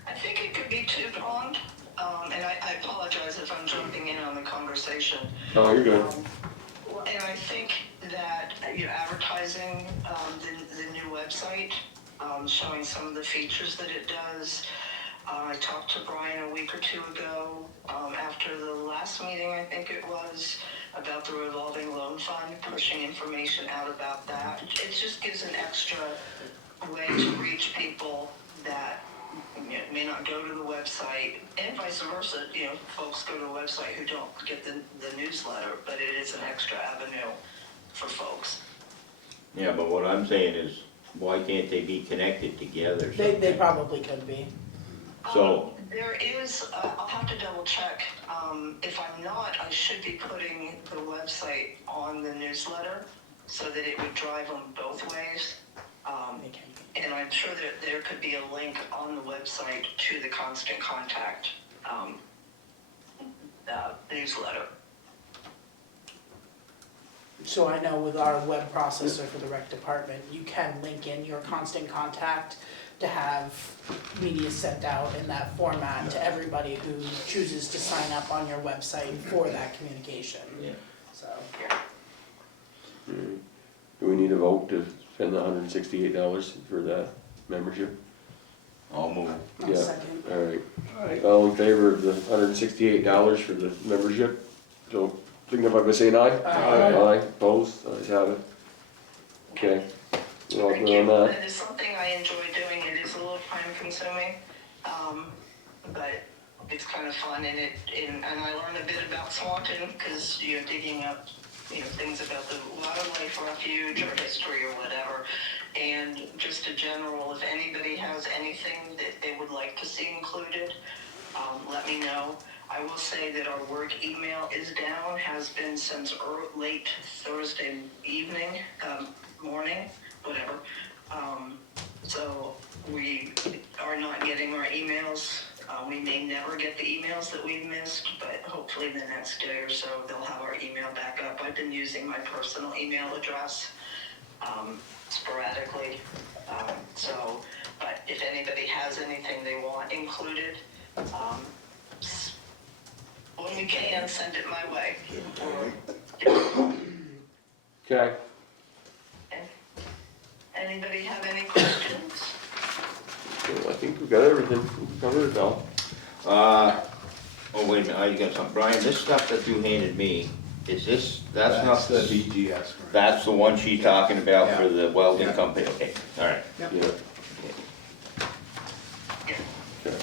I think it could be two-pronged, and I apologize if I'm jumping in on the conversation. Oh, you're good. And I think that you're advertising the new website, showing some of the features that it does. I talked to Brian a week or two ago, after the last meeting, I think it was, about the revolving loan fund, pushing information out about that. It just gives an extra way to reach people that may not go to the website, and vice versa. You know, folks go to the website who don't get the newsletter, but it is an extra avenue for folks. Yeah, but what I'm saying is, why can't they be connected together? They probably could be. So, There is, I'll have to double check. If I'm not, I should be putting the website on the newsletter so that it would drive them both ways. They can be. And I'm sure that there could be a link on the website to the Constant Contact newsletter. So I know with our web processor for the rec department, you can link in your constant contact to have media sent out in that format to everybody who chooses to sign up on your website for that communication. yeah. So, Do we need a vote to spend the $168 for that membership? I'll move. I'll Yeah. second. Alright, all in favor of the $168 for the membership? So, signify by saying aye. Aye. Aye, opposed, ayes have it. Okay, we're all Thank good on you. that. It is something I enjoy doing. It is a little time consuming, but it's kind of fun and I learn a bit about Swanton because you're digging up, things about the wildlife refuge or history or whatever. And just a general, if anybody has anything that they would like to see included, let me know. I will say that our work email is down, has been since late Thursday evening, morning, whatever. So we are not getting our emails. We may never get the emails that we missed, but hopefully the next day or so they'll have our email back up. I've been using my personal email address sporadically. But if anybody has anything they want included, when you can, send it my way. Okay, Anybody have any questions? so I think we've got everything, we've covered it all. Oh, wait a minute, I got something. Brian, this stuff that you handed me, that's not the BGS grant. That's the one she's talking about for the welding Yeah. company, okay, all right. Yeah. Okay.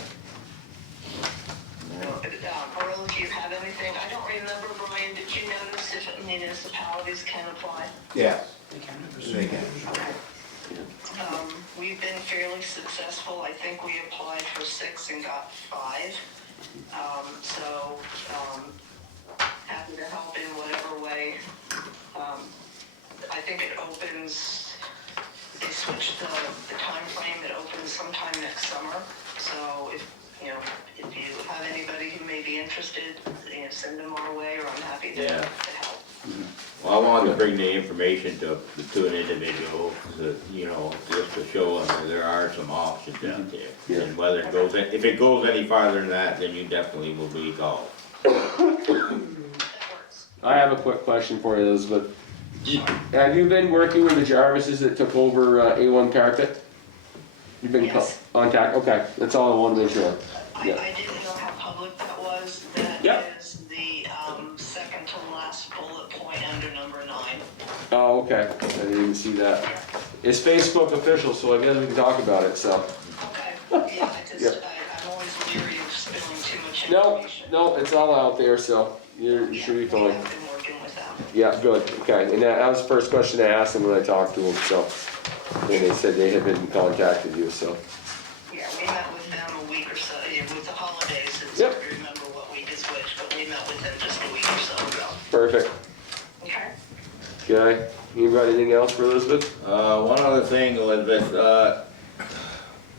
Earl, if you have anything, I don't remember, Brian, did you notice if municipalities can apply? Yeah, They can. they can. Okay. We've been fairly successful. I think we applied for 6 and got 5. Happy to help in whatever way. I think it opens, they switched the timeframe, it opens sometime next summer. So if you have anybody who may be interested, send them our way, or I'm happy to Yeah. help. Well, I wanted to bring the information to an individual, just to show them that there are some options out there. Yeah. And whether it goes, if it goes any farther than that, then you definitely will be called. That works. I have a quick question for you, Elizabeth. Have you been working with the Jarvises that took over A1 Carpet? You've been Yes. contact, okay, that's all I wanted to make sure. I Yeah. didn't know how public that was. That Yep. is the second to last bullet point under number 9. Oh, okay, I didn't even see that. It's Facebook official, so I guess we can talk about it, so. Okay, yeah, I'm always leery of spilling too much No, information. no, it's all out there, so you Yeah, should be we fine. have been working with them. Yeah, good, okay, and that was the first question I asked them when I talked to them, so. And they said they had been contacted you, so. Yeah, we met with them a week or so, with the holidays, it's Yep. hard to remember what week is which, but we met with them just a week or so ago. Perfect, Okay? okay. You got anything else for Elizabeth? One other thing, Elizabeth,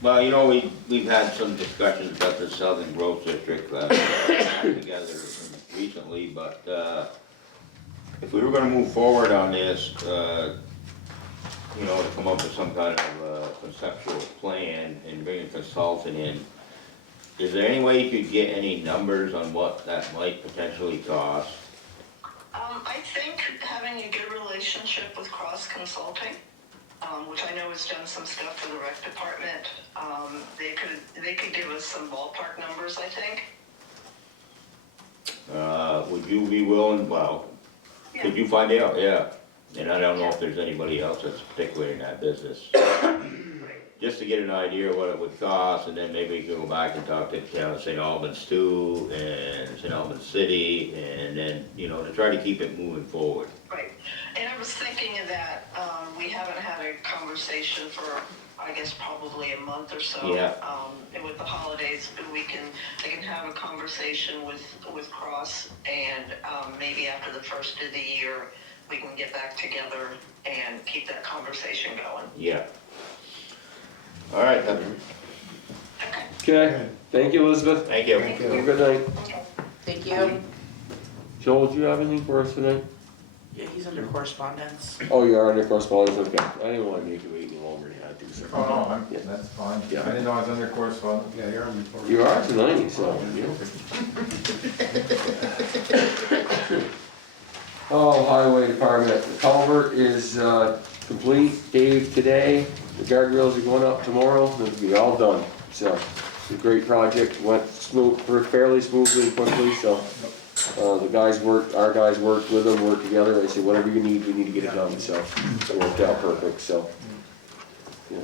well, we've had some discussions about the Southern Growth District, together recently, but, if we were gonna move forward on this, to come up with some kind of conceptual plan and bring a consultant in, is there any way you could get any numbers on what that might potentially cost? I think having a good relationship with Cross Consulting, which I know has done some stuff for the rec department, they could give us some ballpark numbers, I think. Would you be willing, Yeah. could you find out, yeah? And I don't know if there's anybody else that's particularly in that business. Just to get an idea of what it would cost, and then maybe we can go back and talk to the town of St. Albans too, and St. Albans City, and then, to try to keep it moving forward. Right, and I was thinking of that, we haven't had a conversation for, I guess, probably a month or so. Yeah. And with the holidays, I can have a conversation with Cross, and maybe after the first of the year, we can get back together and keep that conversation going. Yeah. All right, then. Okay, thank you, Elizabeth. Thank you. Have a good night. Okay. Thank you. Joel, do you have anything for us tonight? Yeah, he's under correspondence. Oh, you are under correspondence, okay. I didn't wanna make you wait any longer than you had to, so. Oh, no, Yeah. that's fine. Yeah. I didn't know I was under correspondence. Yeah, you're on the board. You are tonight, so, Oh, highway department, the culvert is, complete, paved today, the guardrails are going up tomorrow, it'll be all done, So, it's a great project, went smooth, fairly smoothly and quickly, so. The guys worked, our guys worked with them, worked together, they said, whatever you need, we need to get it done, so it worked out perfect, so. Yeah.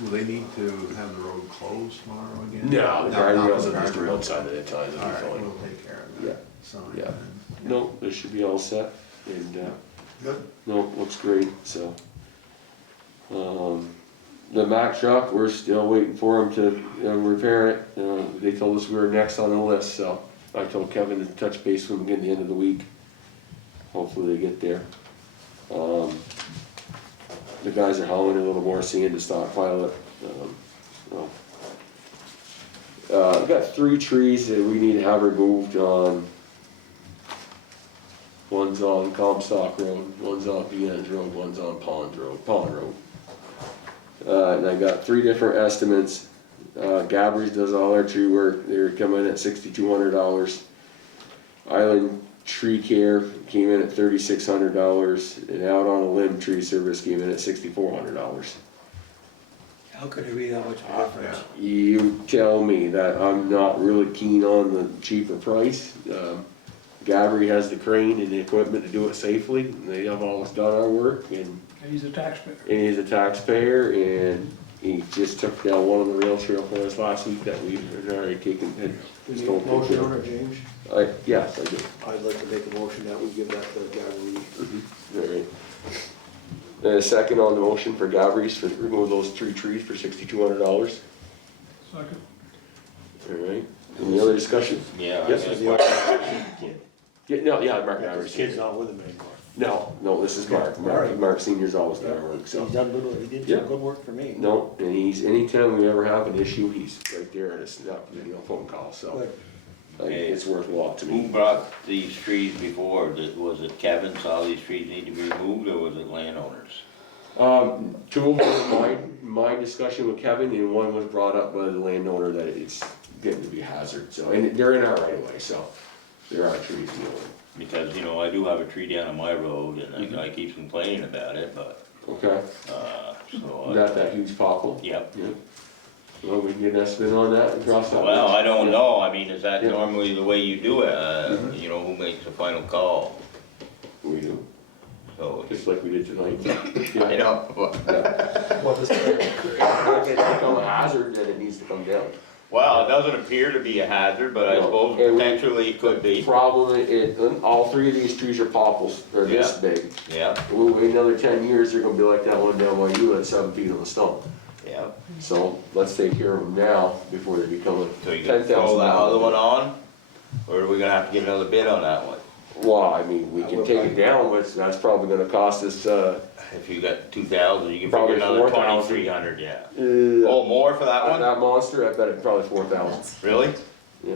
Will they need to have the road closed tomorrow again? No, the not guardrails the are just guardrail. outside of the time, All that'll right, be fine. we'll take care of Yeah. that. Sign Yeah. then. No, this should be all set, and, Good. no, looks great, so. The Mack truck, we're still waiting for them to repair it, they told us we were next on the list, so. I told Kevin to touch base with them again at the end of the week, hopefully they get there. The guys are hauling a little more sand to stockpile it, well. We've got 3 trees that we need to have removed on. One's on Comstock Road, one's on Vienna's Road, one's on Pond Road. And I got 3 different estimates. Gabri's does all our tree work, they're coming in at $6,200. Island Tree Care came in at $3,600, and Out on a Limb Tree Service came in at $6,400. How could there be that much difference? You tell me that. I'm not really keen on the cheaper price. Gabry has the crane and the equipment to do it safely, and they have always done our work, and He's a taxpayer. he's a taxpayer, and he just took down one on the rail trail for us last week that we had already taken. Do you need a motion on it, James? Yes, I do. I'd like to make a motion that we give that to Gary. All right. A second on the motion for Gabry's to remove those 3 trees for $6,200. Second. All right. Any other discussion? Yeah. I Yes, guess. Yeah, no, yeah, Mark His Gabry's kid's here. not with him anymore. No, this is Mark. All right. Mark Senior's always done our work, so. He's done little, he did Yeah. some good work for me. No, and he's, anytime we ever have an issue, he's right there at us, phone call, so. Good. It's worth a lot to Who me. brought these trees before? Was it Kevin saw these trees need to be removed, or was it landowners? 2 of them were my discussion with Kevin, and one was brought up by the landowner that it's getting to be a hazard, so, and they're in our right of way, so. There are trees dealing. Because, I do have a tree down on my road, and the guy keeps complaining about it, but, Okay, so. not that huge popple. Yep. Yeah. Well, we can get an estimate on that and cross that. Well, I don't Yeah. know, I mean, is that Yeah. normally the way you do it? Who makes the final call? We do, So, just like we did tonight. I know, Well, this, if it's become a hazard, then it needs to come down. well, it doesn't appear to be a hazard, but I No, suppose it would- potentially it could be. Problem, all 3 of these trees are popples, they're this Yeah. big. Yeah, We'll wait another 10 years, they're gonna be like that one down by you at 7 feet on the stump. yeah. So let's take care of them now before they become a So you gonna 10,000. throw that other one on? Or are we gonna have to get another bid on that one? Well, I mean, we can take it down, but that's probably gonna cost us, If you got 2,000, you can Probably figure another 4,000. 2,300, yeah. uh, Oh, more for that one? that monster, I bet it's probably 4,000, Really? yeah.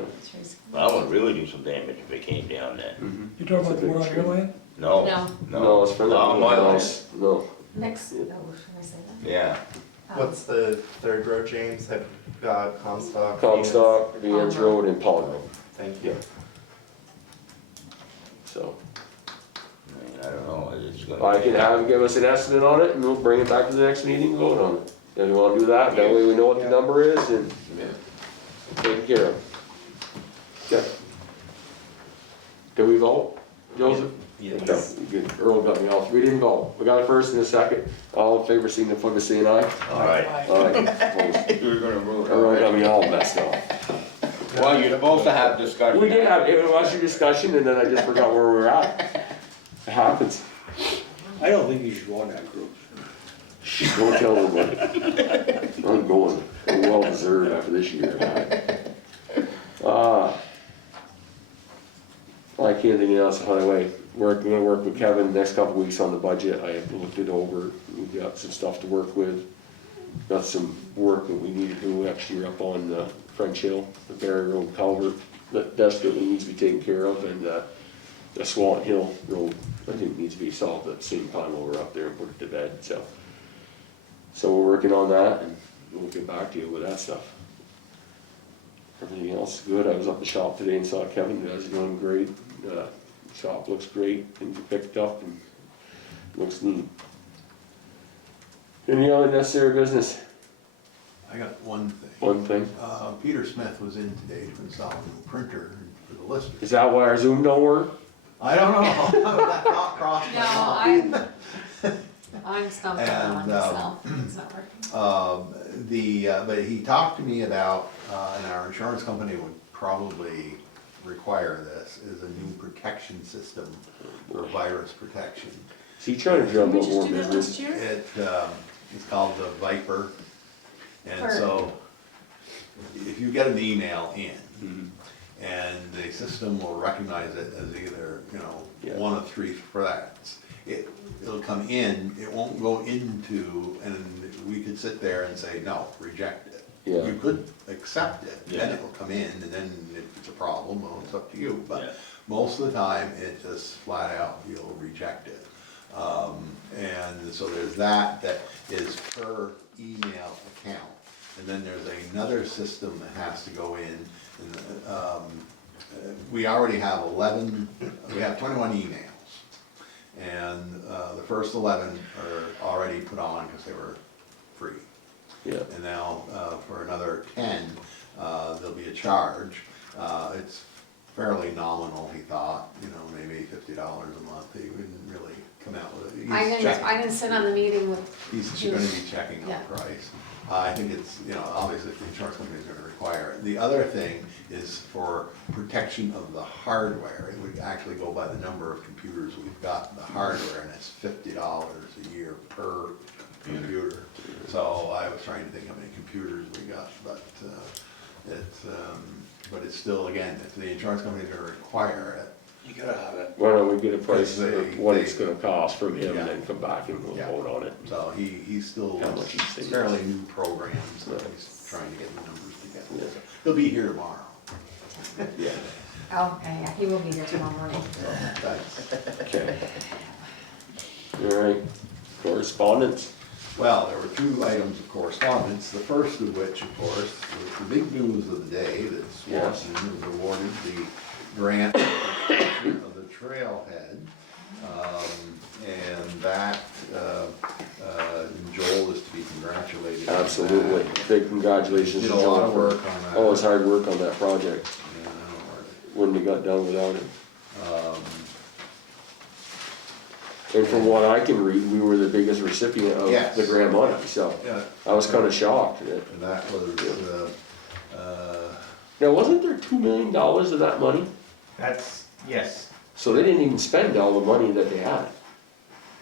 That would really do some damage if it came down then. You talking about the one on your land? No. No. No, it's for that Not on one my land. house, no. Next, oh, should I say that? Yeah. What's the third road, James? Have got Comstock? Comstock, Vans Road, and Pond Road, Thank you. so. I mean, I don't know, it's gonna. I can have him give us an estimate on it, and we'll bring it back to the next meeting and vote on it. Then you wanna do that, that way we know what the number is, and take it care of. Okay. Can we vote, Joseph? Yes. Okay, good. Earl got me off, we didn't vote, we got a first and a second, all in favor, signify by saying aye. Alright. Aye. You were gonna rule it. Earl got me all messed up. Well, you're supposed to have discussion. We did have, it was your discussion, and then I just forgot where we were at. It happens. I don't think you should go on that cruise. Shh, don't tell nobody. I'm going, I'm well deserved after this year. I can't think of anything else, highway, we're gonna work with Kevin the next couple weeks on the budget, I have looked it over, we've got some stuff to work with. Got some work that we need to do next year up on French Hill, the Barry Road culvert, that desperately needs to be taken care of, and the Swanton Hill Road, I think needs to be solved at the same time while we're up there and put it to bed, so. So we're working on that, and we'll get back to you with that stuff. Everything else is good, I was up at the shop today and saw Kevin, you guys are doing great, shop looks great, things are picked up, and looks neat. Any other necessary business? I got one thing. One thing. Peter Smith was in today to install a new printer for the listers. Is that why our Zoom don't work? I don't know, that thought crossed my mind. No, I'm stumped on And, myself, it's not working. But he talked to me about, and our insurance company would probably require this, is a new protection system for virus protection. Is he trying to drum Didn't we up just more do that business? last year? It's called the Viper. And For- so, if you get an email in, Mhm. and the system will recognize it as either, Yeah. one of three threats. It'll come in, it won't go into, and we could sit there and say, no, reject it. Yeah. You could accept it, then Yeah. it will come in, and then if it's a problem, well, it's up to you. Yeah. But most of the time, it just flat out, you'll reject it. And so there's that is per email account. And then there's another system that has to go in, and, we already have 21 emails. And, the first 11 are already put on because they were free. Yeah. And now, for another 10, there'll be a charge. It's fairly nominal, he thought, maybe $50 a month. He wouldn't really come out with it. He's checking. I didn't sit on the meeting with, He's gonna be checking on Yeah. the price. I think it's, obviously the insurance company is gonna require it. The other thing is for protection of the hardware. It would actually go by the number of computers we've got, the hardware, and it's $50 a year per computer. So I was trying to think how many computers we got, but it's still, again, if the insurance company is gonna require it, You gotta have it. Why don't we get a price They- of what it's they- gonna cost from him Yeah. and then come back and we'll Yeah. vote on it. so he's still, How much each thing is. fairly new programs, so Right. he's trying to get the numbers together. Yeah. So he'll be here tomorrow. Yeah, oh, okay, yeah, he will be here tomorrow morning. Thanks. okay. All right, correspondence? Well, there were two items of correspondence, the first of which, of course, was the big news of the day, that Yes. Swanton was awarded the grant for construction of the trailhead. And that, Joel is to be congratulated. on that. Absolutely, big congratulations to Did a lot John of for work on that. all his hard work on that project. Yeah, Wouldn't have got done without him. um, And from what I can read, we were the biggest recipient of Yes. the grant money, so Yeah, I was kinda shocked. and that was, Now, wasn't there $2 million of that money? That's, yes. So they didn't even spend all the money that they had.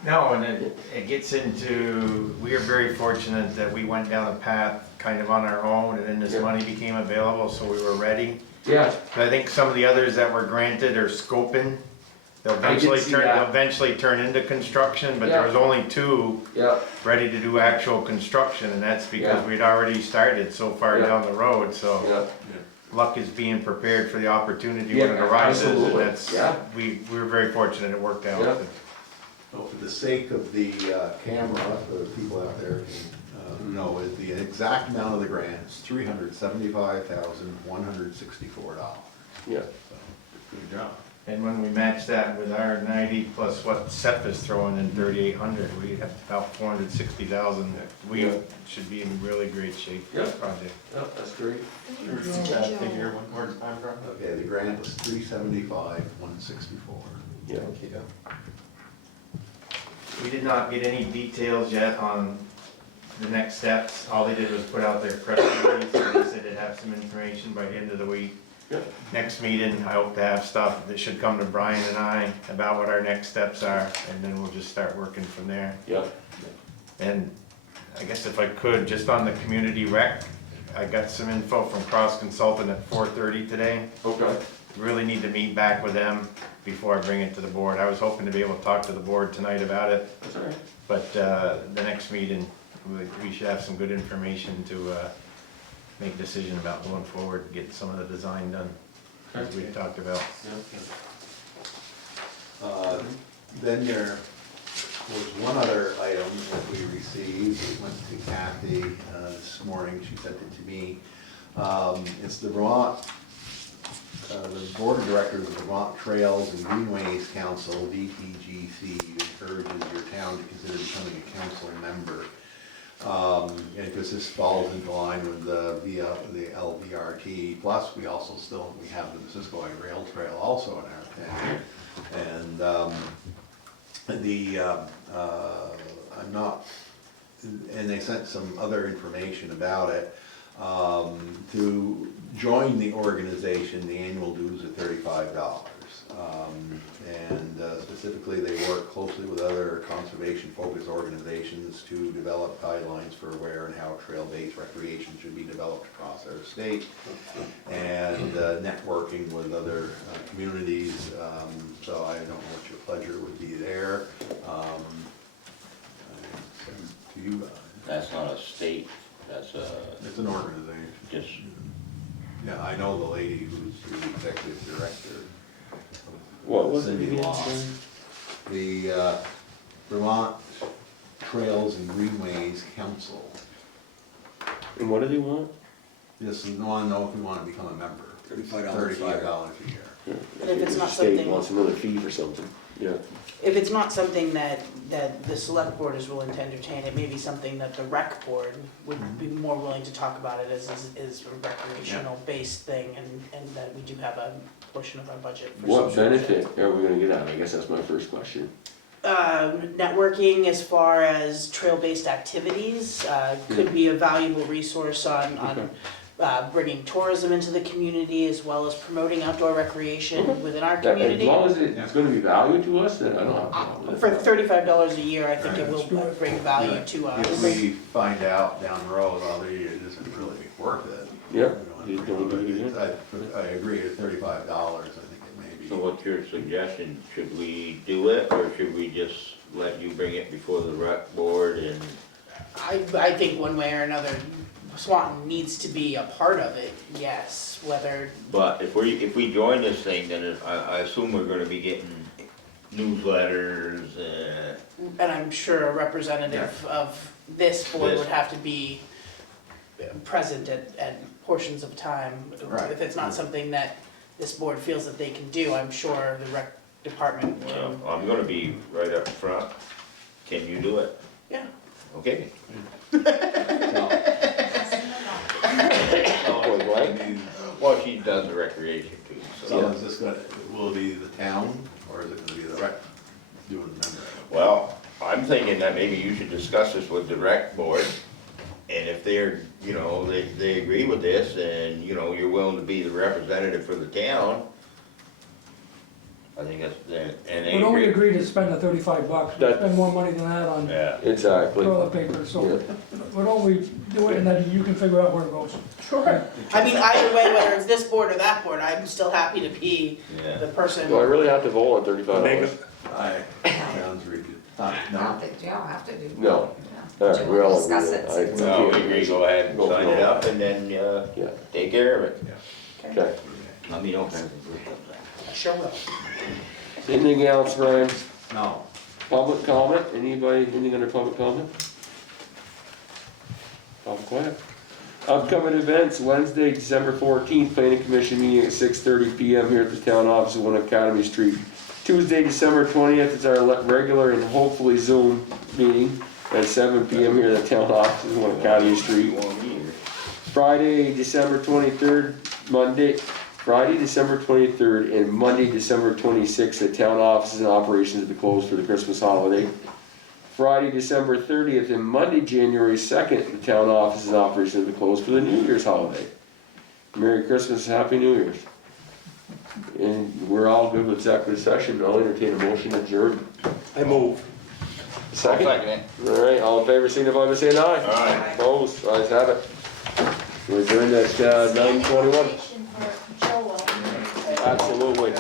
No, and it gets into, we are very fortunate that we went down a path kind of on our own, and then this Yeah. money became available, so we were ready. Yeah. But I think some of the others that were granted are scoping. They'll I did see that. they'll eventually turn into construction, but there Yeah. was only two Yeah, ready to do actual construction, and that's because Yeah. we'd already started so far Yeah. down the road, so. yeah, Luck is being prepared for the opportunity Yeah, when it arises, and absolutely. that's, Yeah. we were very fortunate it worked out. Yeah. well, for the sake of the camera, the people out there can know, is the exact amount of the grant is $375,164. yeah. Good job. And when we match that with our 90 plus what SEP is throwing in 3,800, we have about 460,000. We Yeah. should be in really great shape for Yeah. this project. Yeah, that's great. Figure one more time from? Okay, the grant was $375,164. Yeah. We did not get any details yet on the next steps. All they did was put out their press release, and they said they'd have some information by the end of the week. Yeah. Next meeting, I hope to have stuff that should come to Brian and I about what our next steps are, and then we'll just start working from there. Yeah, And I guess if I could, just on the community rec, I got some info from Cross Consultant at 4:30 today. okay. Really need to meet back with them before I bring it to the board. I was hoping to be able to talk to the board tonight about it, That's all right. but the next meeting, we should have some good information to make a decision about going forward, and get some of the design done, as we talked about. Then there was one other item that we received, it went to Kathy this morning, she sent it to me. It's the Vermont, the Board of Directors of the Vermont Trails and Greenways Council, VTGC, encourages your town to consider becoming a council member. And because this falls into line with the LVRT, plus we also we have the Missisquoi Rail Trail also in our town. And I'm not, and they sent some other information about it. To join the organization, the annual dues are $35. And specifically, they work closely with other conservation-focused organizations to develop guidelines for where and how trail-based recreation should be developed across our state, and networking with other communities. So I don't know what your pleasure would be there. To you guys. That's not a state, that's a, It's an organization. just, Yeah, I know the lady who's the executive director. What was it Cindy again? Law. The Vermont Trails and Greenways Council. And what do they want? Just want to know if we want to become a member. $35 a year. $35 a year. And if it's not The state something- wants another fee for something, yeah. If it's not something that the select board is willing to entertain, it may be something that the rec board would be more willing to talk about it as a recreational based thing, and that we do have a portion of our budget for What social benefit are we gonna get out of it? I guess that's my first question. Networking as far as trail-based activities, could be a valuable resource on bringing tourism into the community as well as promoting outdoor recreation within our As community. long as it's gonna be value to us, then I don't have a problem with For it. $35 a year, I think it will bring value to If us. we find out down the road, well, it isn't really worth it. Yeah. You don't do it. I agree, at $35, I think it may be. so what's your suggestion? Should we do it, or should we just let you bring it before the rec board and? I think one way or another, Swanton needs to be a part of it, yes, whether, But if we join this thing, then I assume we're gonna be getting newsletters, and I'm sure a representative of this board would have to be present at portions of time. Right. If it's not something that this board feels that they can do, I'm sure the rec department well, can. I'm gonna be right up front. Can you do it? Yeah. Okay. Point blank. Well, she does the recreation too, so. So is this gonna, will it be the town, or is it gonna be the rec doing the member? Well, I'm thinking that maybe you should discuss this with the rec board, and if they're, they agree with this, and, you're willing to be the representative for the town, I think that's, and they But only agree. agree to spend the $35, we That- spend more money than that on Yeah, Exactly. toilet paper, so why don't we do it and then you can figure out where it goes. Sure. I mean, either way, whether it's this board or that board, I'm still happy to be yeah. the person. Do I really have to vote on $35? Sounds ridiculous. I don't think, you don't have to do. No. All Yeah. right, Do you we wanna all discuss agree. it? I- No, we agree, go ahead and Go sign for it it. up, and then, Yeah, take care of it. okay. Let me know if anything comes up. Sure will. Anything else, Brian? No. Public comment? Anybody, anything under public comment? Public quiet. Upcoming events, Wednesday, December 14th, planning commission meeting at 6:30 PM here at the town office at 1 Academy Street. Tuesday, December 20th is our regular and hopefully Zoom meeting at 7 PM here at the town office at 1 Academy Street. Friday, December 23rd, Friday, December 23rd, and Monday, December 26th, the town offices and operations will be closed for the Christmas holiday. Friday, December 30th, and Monday, January 2nd, the town offices and operations will be closed for the New Year's holiday. Merry Christmas, Happy New Year's. And we're all good with executive session, I'll entertain a motion to adjourn. I move. Second? Second it. All right, all in favor, signify by saying aye. Aye. Opposed, ayes have it. We're adjourned at 9:21. Standing ovation for Joel. Absolutely.